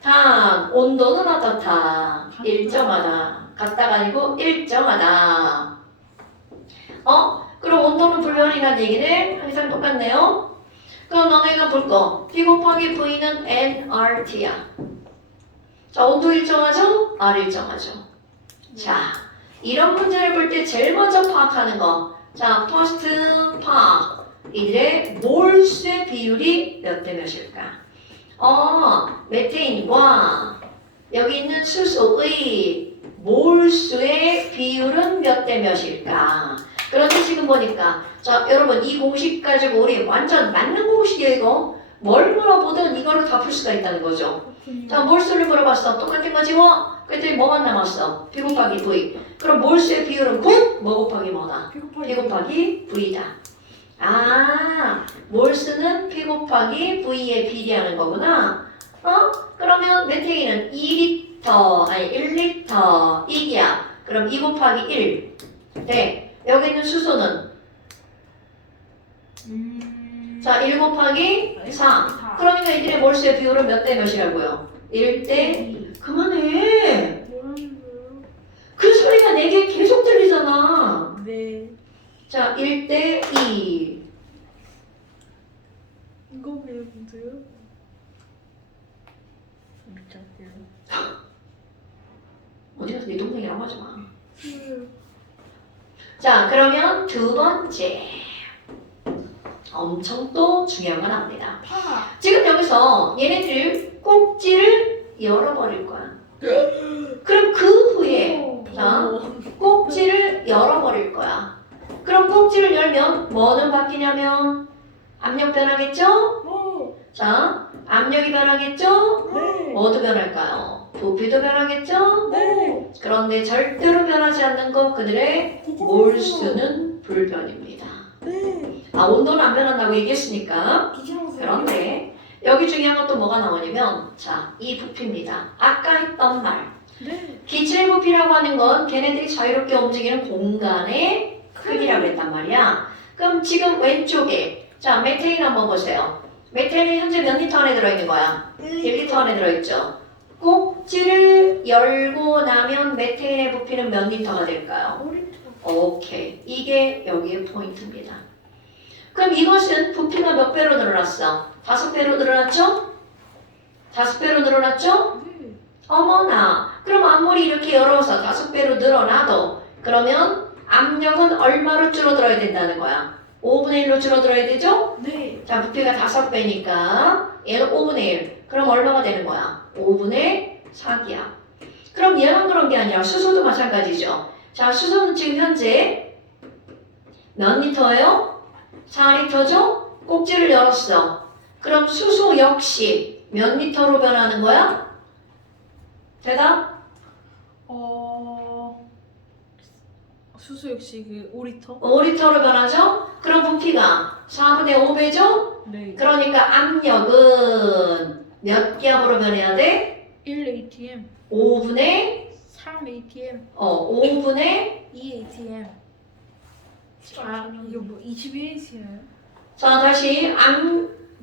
단 온도는 어떻다. 일정하다. 같다가 아니고 일정하다. 그럼 온도는 불변이라는 얘기는 항상 똑같네요. 그럼 너네가 볼 거 P 곱하기 V는 nRT야. 자, 온도 일정하죠? R 일정하죠? 자, 이런 문제를 볼 때 제일 먼저 파악하는 거. 자, 퍼스트 파악. 이들의 몰수의 비율이 몇 대 몇일까? 메테인과 여기 있는 수소의 몰수의 비율은 몇 대 몇일까? 그런데 지금 보니까 자, 여러분 이 공식 가지고 우리 완전 맞는 공식이에요, 이거. 뭘 물어보든 이거를 다 풀 수가 있다는 거죠. 자, 몰수를 물어봤어. 똑같은 거지 뭐? 그랬더니 뭐만 남았어? P 곱하기 V. 그럼 몰수의 비율은 곧 뭐 곱하기 뭐다? P 곱하기 V다. 아, 몰수는 P 곱하기 V에 비례하는 거구나. 그러면 메테인은 2리터, 아니 1리터 2기압. 그럼 2 곱하기 1. 네. 여기 있는 수소는 자, 1 곱하기 4. 그러니까 이들의 몰수의 비율은 몇 대 몇이라고요? 1대 그만해. 그 소리가 내게 계속 들리잖아. 네. 자, 1대 2. 이거 배우는데요? 어디 가서 네 동생이라고 하지 마. 자, 그러면 두 번째. 엄청 또 중요한 건 압니다. 지금 여기서 얘네들 꼭지를 열어버릴 거야. 그럼 그 후에 자, 꼭지를 열어버릴 거야. 그럼 꼭지를 열면 뭐는 바뀌냐면 압력 변하겠죠? 자, 압력이 변하겠죠? 뭐도 변할까요? 부피도 변하겠죠? 그런데 절대로 변하지 않는 것 그들의 몰수는 불변입니다. 아, 온도는 안 변한다고 얘기했으니까. 그런데 여기 중요한 것도 뭐가 나오냐면 자, 이 부피입니다. 아까 했던 말. 기체의 부피라고 하는 건 걔네들이 자유롭게 움직이는 공간의 크기라고 했단 말이야. 그럼 지금 왼쪽에 자 메테인 한번 보세요. 메테인은 현재 몇 리터 안에 들어있는 거야? 1리터 안에 들어있죠. 꼭지를 열고 나면 메테인의 부피는 몇 리터가 될까요? 5리터. 오케이. 이게 여기의 포인트입니다. 그럼 이것은 부피가 몇 배로 늘어났어? 5배로 늘어났죠? 5배로 늘어났죠? 어머나. 그럼 앞머리 이렇게 열어서 5배로 늘어나도 그러면 압력은 얼마로 줄어들어야 된다는 거야? 5분의 1로 줄어들어야 되죠? 네. 자, 부피가 5배니까 얘는 5분의 1. 그럼 얼마가 되는 거야? 5분의 4기야. 그럼 얘만 그런 게 아니라 수소도 마찬가지죠. 자, 수소는 지금 현재 몇 리터예요? 4리터죠? 꼭지를 열었어. 그럼 수소 역시 몇 리터로 변하는 거야? 대답? 수소 역시 그 5리터? 5리터로 변하죠? 그럼 부피가 4분의 5배죠? 네. 그러니까 압력은 몇 기압으로 변해야 돼? 1 ATM, 5분의 3 ATM, 5분의 2 ATM. 이거 뭐 21 ATM? 자 다시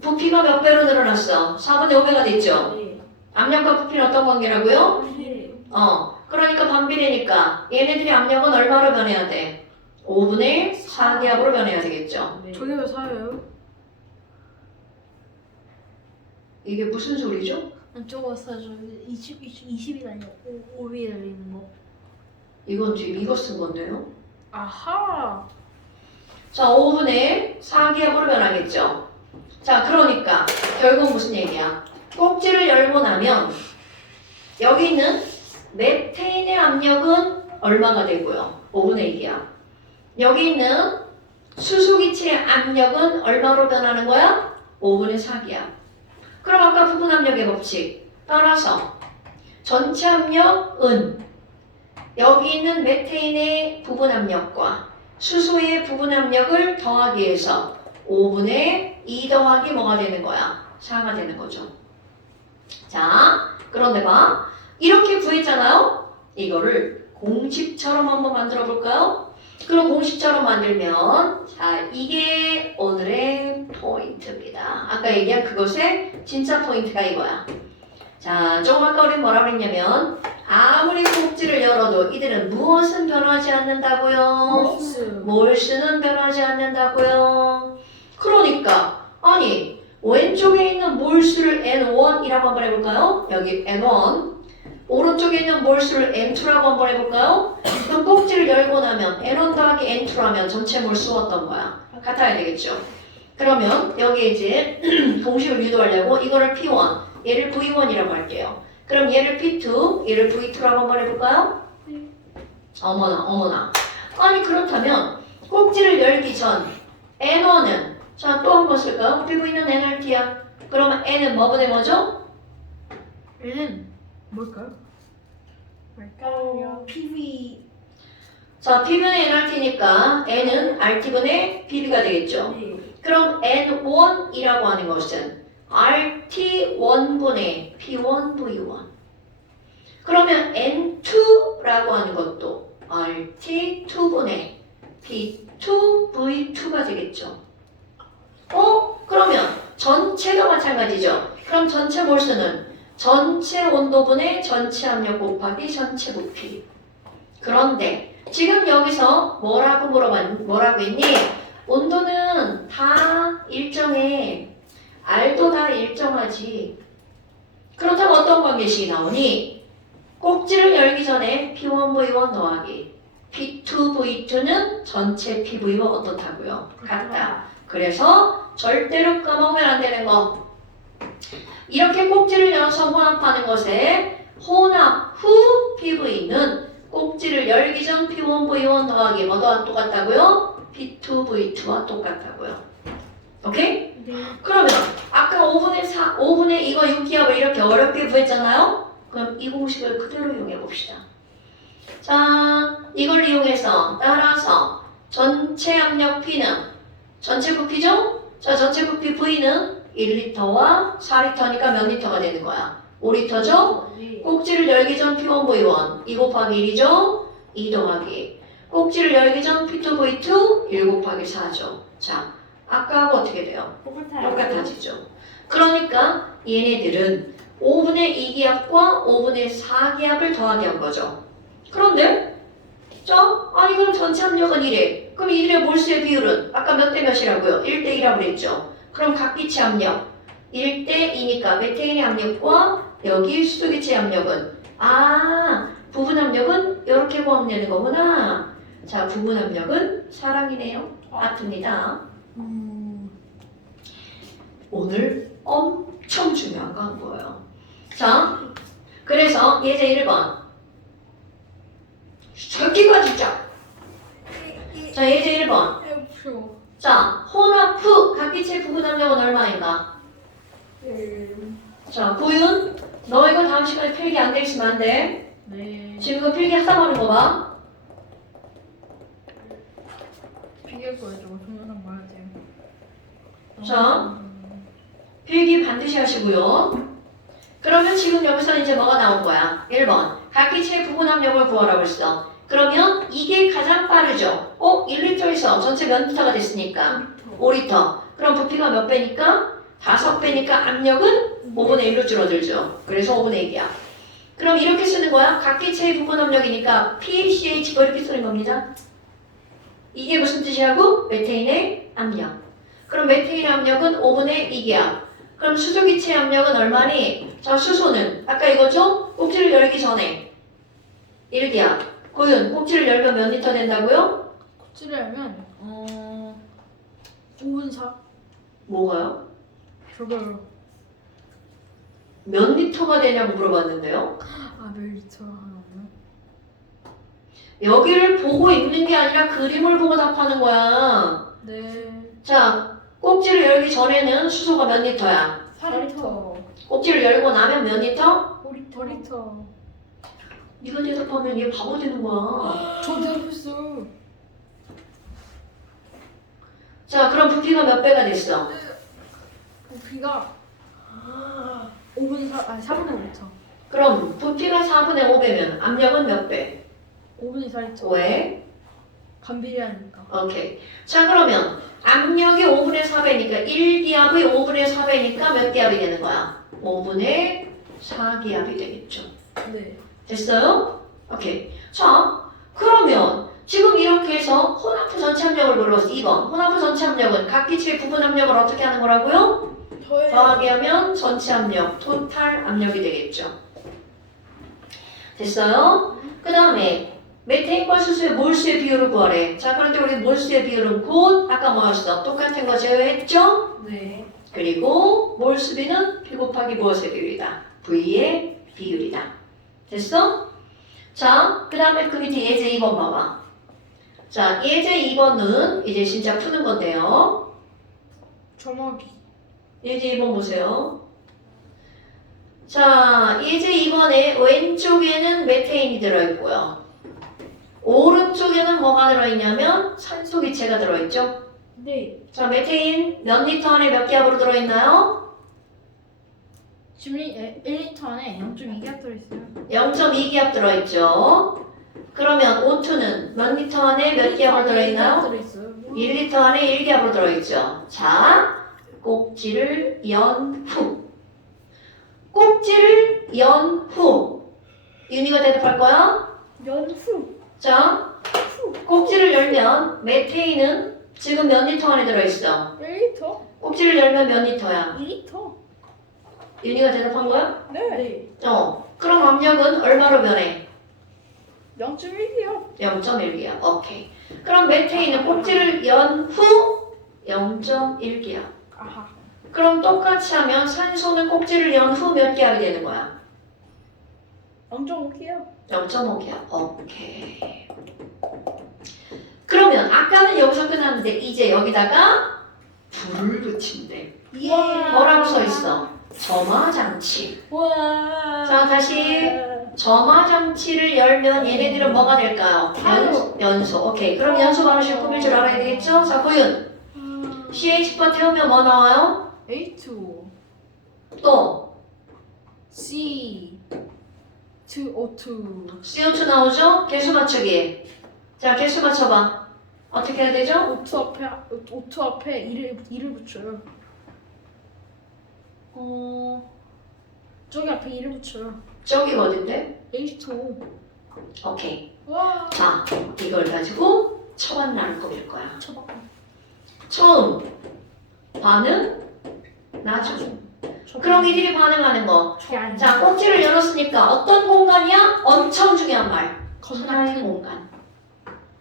부피가 몇 배로 늘어났어? 4분의 5배가 됐죠? 네. 압력과 부피는 어떤 관계라고요? 네. 그러니까 반비례니까 얘네들이 압력은 얼마로 변해야 돼? 5분의 4기압으로 변해야 되겠죠? 저게 왜 4예요? 이게 무슨 소리죠? 저거 사죠. 20이 아니고 5위에 달리는 거. 이건 지금 이거 쓴 건데요? 아하. 자 5분의 4기압으로 변하겠죠? 자 그러니까 결국 무슨 얘기야? 꼭지를 열고 나면 여기 있는 메테인의 압력은 얼마가 되고요? 5분의 2기압. 여기 있는 수소기체의 압력은 얼마로 변하는 거야? 5분의 4기압. 그럼 아까 부분 압력의 법칙 따라서 전체 압력은 여기 있는 메테인의 부분 압력과 수소의 부분 압력을 더하기 해서 5분의 2 더하기 뭐가 되는 거야? 4가 되는 거죠. 자, 그런데 봐. 이렇게 구했잖아요? 이거를 공식처럼 한번 만들어 볼까요? 그럼 공식처럼 만들면 자, 이게 오늘의 포인트입니다. 아까 얘기한 그것의 진짜 포인트가 이거야. 자, 조금 아까 우리 뭐라 그랬냐면 아무리 꼭지를 열어도 이들은 무엇은 변하지 않는다고요? 몰수는 변하지 않는다고요. 그러니까 아니 왼쪽에 있는 몰수를 N1이라고 한번 해볼까요? 여기 N1 오른쪽에 있는 몰수를 N2라고 한번 해볼까요? 그럼 꼭지를 열고 나면 N1 더하기 N2라면 전체 몰수 어떤 거야? 같아야 되겠죠. 그러면 여기에 이제 공식을 유도하려고 이거를 P1 얘를 V1이라고 할게요. 그럼 얘를 P2 얘를 V2라고 한번 해볼까요? 어머나 아니 그렇다면 꼭지를 열기 전 N1은 자 또 한 번 쓸까요? PV는 NRT야. 그러면 N은 뭐분의 뭐죠? N은 뭘까요? PV. 자 P분의 NRT니까 N은 RT분의 PV가 되겠죠. 네. 그럼 N1이라고 하는 것은 RT1분의 P1V1 그러면 N2라고 하는 것도 RT2분의 P2V2가 되겠죠. 그러면 전체가 마찬가지죠. 그럼 전체 몰수는 전체 온도분의 전체 압력 곱하기 전체 부피. 그런데 지금 여기서 뭐라고 했니? 온도는 다 일정해. R도 다 일정하지. 그렇다면 어떤 관계식이 나오니? 꼭지를 열기 전에 P1V1 더하기 P2V2는 전체 PV와 어떻다고요? 같다. 그래서 절대로 까먹으면 안 되는 거. 이렇게 꼭지를 열어서 혼합하는 것에 혼합 후 PV는 꼭지를 열기 전 P1V1 더하기 뭐가 똑같다고요? P2V2와 똑같다고요. 오케이? 네. 그러면 아까 5분의 이거 6기압을 이렇게 어렵게 구했잖아요? 그럼 이 공식을 그대로 이용해 봅시다. 자, 이걸 이용해서 따라서 전체 압력 P는 전체 부피죠? 자, 전체 부피 V는 1리터와 4리터니까 몇 리터가 되는 거야? 5리터죠? 네. 꼭지를 열기 전 P1V1 2 곱하기 1이죠? 2 더하기 꼭지를 열기 전 P2V2 1 곱하기 4죠. 자, 아까하고 어떻게 돼요? 똑같아지죠. 그러니까 얘네들은 5분의 2기압과 5분의 4기압을 더하게 한 거죠. 그런데 자, 아니 그럼 전체 압력은 1에 그럼 1의 몰수의 비율은 아까 몇 대 몇이라고요? 1대 2라고 그랬죠. 그럼 각기체 압력 1대 2니까 메테인의 압력과 여기 수소기체 압력은 부분 압력은 이렇게 구하면 되는 거구나. 자, 부분 압력은 사랑이네요. 아픕니다. 오늘 엄청 중요한 거 한 거예요. 자, 그래서 예제 1번. 새끼가 진짜. 자, 예제 1번. 자, 혼합후 각기체 부분 압력은 얼마인가? 자, 구윤. 너 이거 다음 시간에 필기 안 돼 있으면 안 돼. 네. 지금 이거 필기 하다 버린 거 봐. 비교할 거예요. 저거 동영상 봐야 돼요. 자, 필기 반드시 하시고요. 그러면 지금 여기서 이제 뭐가 나온 거야? 1번. 각기체의 부분 압력을 구하라고 했어. 그러면 이게 가장 빠르죠? 1리터에서 전체 몇 리터가 됐으니까? 5리터. 그럼 부피가 몇 배니까? 5배니까 압력은 5분의 1로 줄어들죠. 그래서 5분의 1이야. 그럼 이렇게 쓰는 거야. 각기체의 부분 압력이니까 PCH 이렇게 쓰는 겁니다. 이게 무슨 뜻이라고? 메테인의 압력. 그럼 메테인의 압력은 5분의 2기압. 그럼 수소기체 압력은 얼마니? 자, 수소는 아까 이거죠? 꼭지를 열기 전에 1기압. 고윤, 꼭지를 열면 몇 리터 된다고요? 꼭지를 열면 5분 4. 뭐가요? 저걸 몇 리터가 되냐고 물어봤는데요. 몇 리터 하나 없나? 여기를 보고 읽는 게 아니라 그림을 보고 답하는 거야. 네. 자, 꼭지를 열기 전에는 수소가 몇 리터야? 4리터. 꼭지를 열고 나면 몇 리터? 5리터. 네가 대답하면 얘 바보 되는 거야. 저 대답했어. 자, 그럼 부피가 몇 배가 됐어? 부피가 5분 4분의 5리터. 그럼 부피가 4분의 5배면 압력은 몇 배? 5분의 4리터. 왜? 반비례하니까. 오케이. 자, 그러면 압력이 5분의 4배니까 1기압의 5분의 4배니까 몇 기압이 되는 거야? 5분의 4기압이 되겠죠. 네. 됐어요? 오케이. 자, 그러면 지금 이렇게 해서 혼합부 전체 압력을 물어봤어. 2번. 혼합부 전체 압력은 각기체의 부분 압력을 어떻게 하는 거라고요? 더하기 하면 전체 압력, 토탈 압력이 되겠죠. 됐어요? 그 다음에 메테인과 수소의 몰수의 비율을 구하래. 자, 그런데 우리 몰수의 비율은 곧 아까 뭐였어? 똑같은 거 제외했죠? 네. 그리고 몰수비는 P 곱하기 무엇의 비율이다? V의 비율이다. 됐어? 자, 그 다음에 그 밑에 예제 2번 봐봐. 자, 예제 2번은 이제 진짜 푸는 건데요. 점화기. 예제 2번 보세요. 자, 예제 2번에 왼쪽에는 메테인이 들어있고요. 오른쪽에는 뭐가 들어있냐면 산소기체가 들어있죠. 네. 자, 메테인 몇 리터 안에 몇 기압으로 들어있나요? 지금 1리터 안에 0.2기압 들어있어요. 0.2기압 들어있죠. 그러면 O2는 몇 리터 안에 몇 기압으로 들어있나요? 들어있어요. 1리터 안에 1기압으로 들어있죠. 자, 꼭지를 연 후. 꼭지를 연 후. 윤희가 대답할 거야? 연후. 자, 꼭지를 열면 메테인은 지금 몇 리터 안에 들어있어? 1리터? 꼭지를 열면 몇 리터야? 2리터? 윤희가 대답한 거야? 네. 그럼 압력은 얼마로 변해? 0.1기압. 0.1기압. 오케이. 그럼 메테인은 꼭지를 연 후 0.1기압. 아하. 그럼 똑같이 하면 산소는 꼭지를 연 후 몇 기압이 되는 거야? 0.5기압. 0.5기압. 오케이. 그러면 아까는 여기서 끝났는데 이제 여기다가 불을 붙인대. 예. 뭐라고 써 있어? 점화장치. 와. 자, 다시. 점화장치를 열면 얘네들은 뭐가 될까요? 산소. 연소. 오케이. 그럼 연소 방식을 꾸밀 줄 알아야 되겠죠? 자, 고윤. CH+ 태우면 뭐 나와요? H2O. 또 C2O2. CO2 나오죠? 개수 맞추기. 자, 개수 맞춰봐. 어떻게 해야 되죠? 오투 앞에 이를 붙여요. 저기 앞에 이를 붙여요. 저기가 어딘데? H2O. 오케이. 와. 자, 이걸 가지고 처반나를 꾸밀 거야. 쳐봐. 처음, 반응, 나중. 그럼 이들이 반응하는 거. 자, 꼭지를 열었으니까 어떤 공간이야? 엄청 중요한 말. 하나의 공간.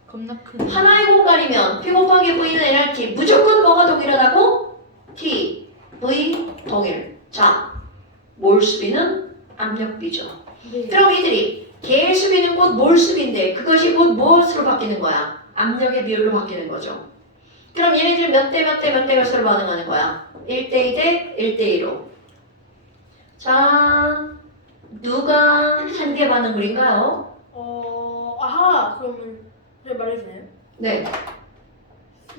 겁나 큰. 하나의 공간이면 P 곱하기 V는 NRT 무조건 뭐가 동일하다고? T, V 동일. 자, 몰수비는 압력비죠. 네. 그럼 이들이 개수비는 곧 몰수비인데 그것이 곧 무엇으로 바뀌는 거야? 압력의 비율로 바뀌는 거죠. 그럼 얘네들 몇 대 몇 대 몇 대 몇으로 반응하는 거야? 1대 2 대 1대 2로. 자, 누가 한 개 반응물인가요? 그러면 제가 말해도 되나요? 네.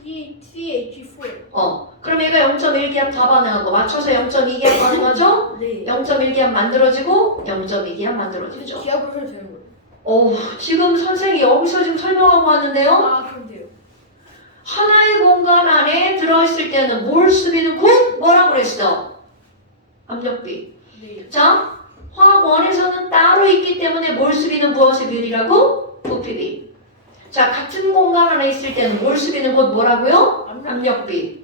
CH4. 그럼 얘가 0.1기압 다 반응하고 맞춰서 0.2기압 반응하죠? 네. 0.1기압 만들어지고 0.2기압 만들어지죠. 기압을 해도 되는 거예요? 지금 선생님이 여기서 지금 설명하고 왔는데요. 그럼 돼요. 하나의 공간 안에 들어있을 때는 몰수비는 곧 뭐라고 그랬어? 압력비. 네. 자, 화학원에서는 따로 있기 때문에 몰수비는 무엇의 비율이라고? 부피비. 자, 같은 공간 안에 있을 때는 몰수비는 곧 뭐라고요? 압력비.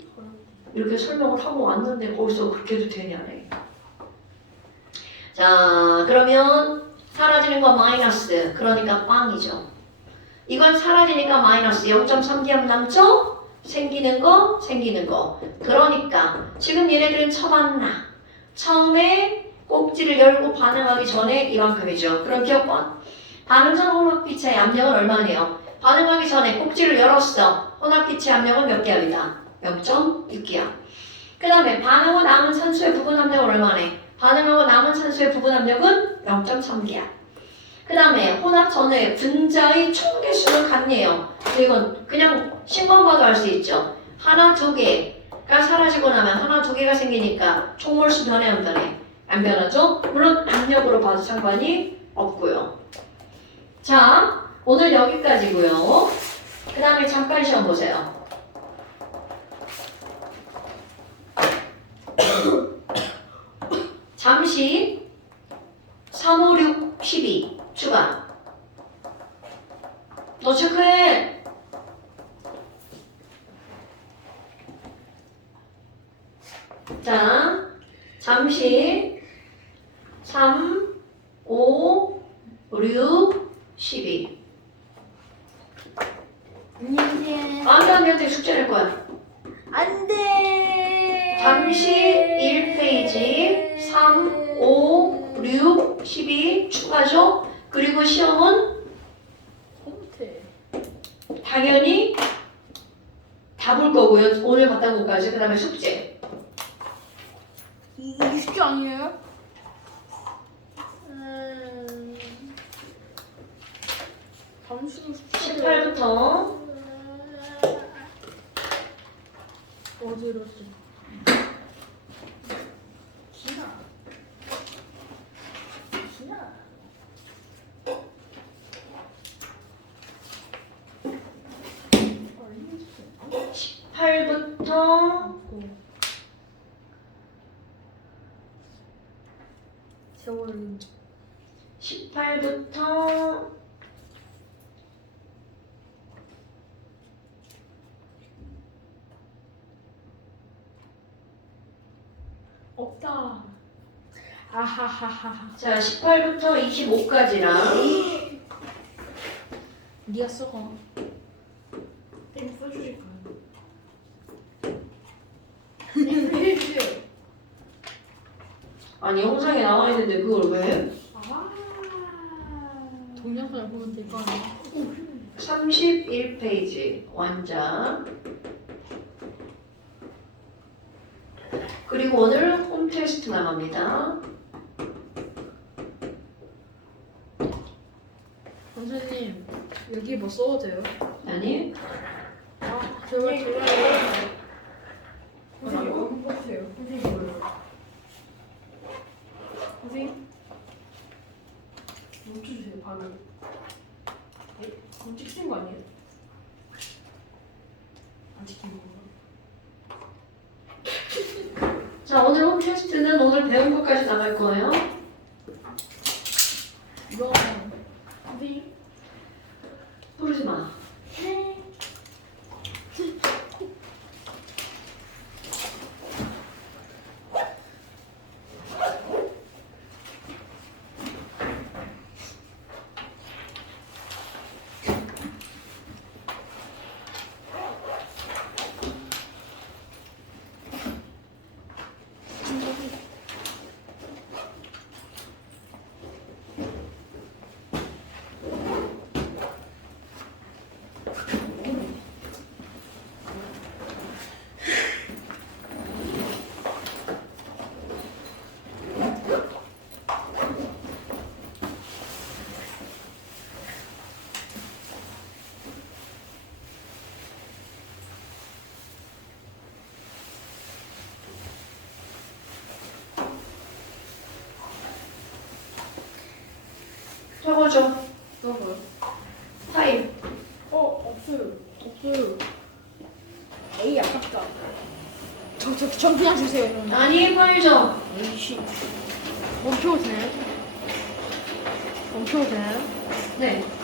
이렇게 설명을 하고 왔는데 거기서 그렇게 해도 되냐네. 자, 그러면 사라지는 거 마이너스. 그러니까 빵이죠. 이건 사라지니까 마이너스 0.3기압 남죠? 생기는 거. 그러니까 지금 얘네들은 처만나. 처음에 꼭지를 열고 반응하기 전에 이만큼이죠. 그럼 기억번. 반응 전 혼합기체의 압력은 얼마네요? 반응하기 전에 꼭지를 열었어. 혼합기체 압력은 몇 기압이다? 0.6기압. 그 다음에 반응후 남은 산소의 부분 압력은 얼마네? 반응하고 남은 산소의 부분 압력은 0.3기압. 그 다음에 혼합 전에 분자의 총 개수는 같네요. 이건 그냥 식만 봐도 알 수 있죠. 하나, 두 개가 사라지고 나면 하나, 두 개가 생기니까 총몰수 변해 안 변해? 안 변하죠? 물론 압력으로 봐도 상관이 없고요. 자, 오늘 여기까지고요. 그 다음에 잠깐 시험 보세요. 잠시 3, 5, 6, 12 추가. 너 체크해. 자, 잠시 3, 5, 6, 12. 안녕하세요. 안돼 숙제 낼 거야. 안돼. 잠시 1페이지 3, 5, 6, 12 추가죠. 그리고 시험은 홈태. 당연히 다 볼 거고요. 오늘 봤다 것까지. 그 다음에 숙제. 이게 쉽지 아니에요? 잠시 18부터 어디로 지 기나. 18부터 세월 18부터 없다. 아하하하. 자 18부터 25까지랑 네가 써가. 땡 써주실 거야. 해주세요. 아니 영상에 나와 있는데 그걸 왜? 동영상을 보면 될 거 아니야? 31페이지 원작. 그리고 오늘 홈 테스트 나갑니다. 선생님 여기 뭐 써도 돼요? 아니 제발 제발. 선생님 얼굴 보세요. 선생님 뭐예요? 선생님 못 주세요 바로. 그럼 찍힌 거 아니에요? 안 찍힌 건가? 자, 오늘 홈 테스트는 오늘 배운 것까지 나갈 거예요. 이거 선생님 부르지 마. 네. 적어줘. 또 뭐요? 타임. 없어요. 에이 아깝다. 저 그냥 주세요. 그럼. 아니, 파일 줘. 에이씨. 멈춰도 되나요? 멈춰도 되나요? 네.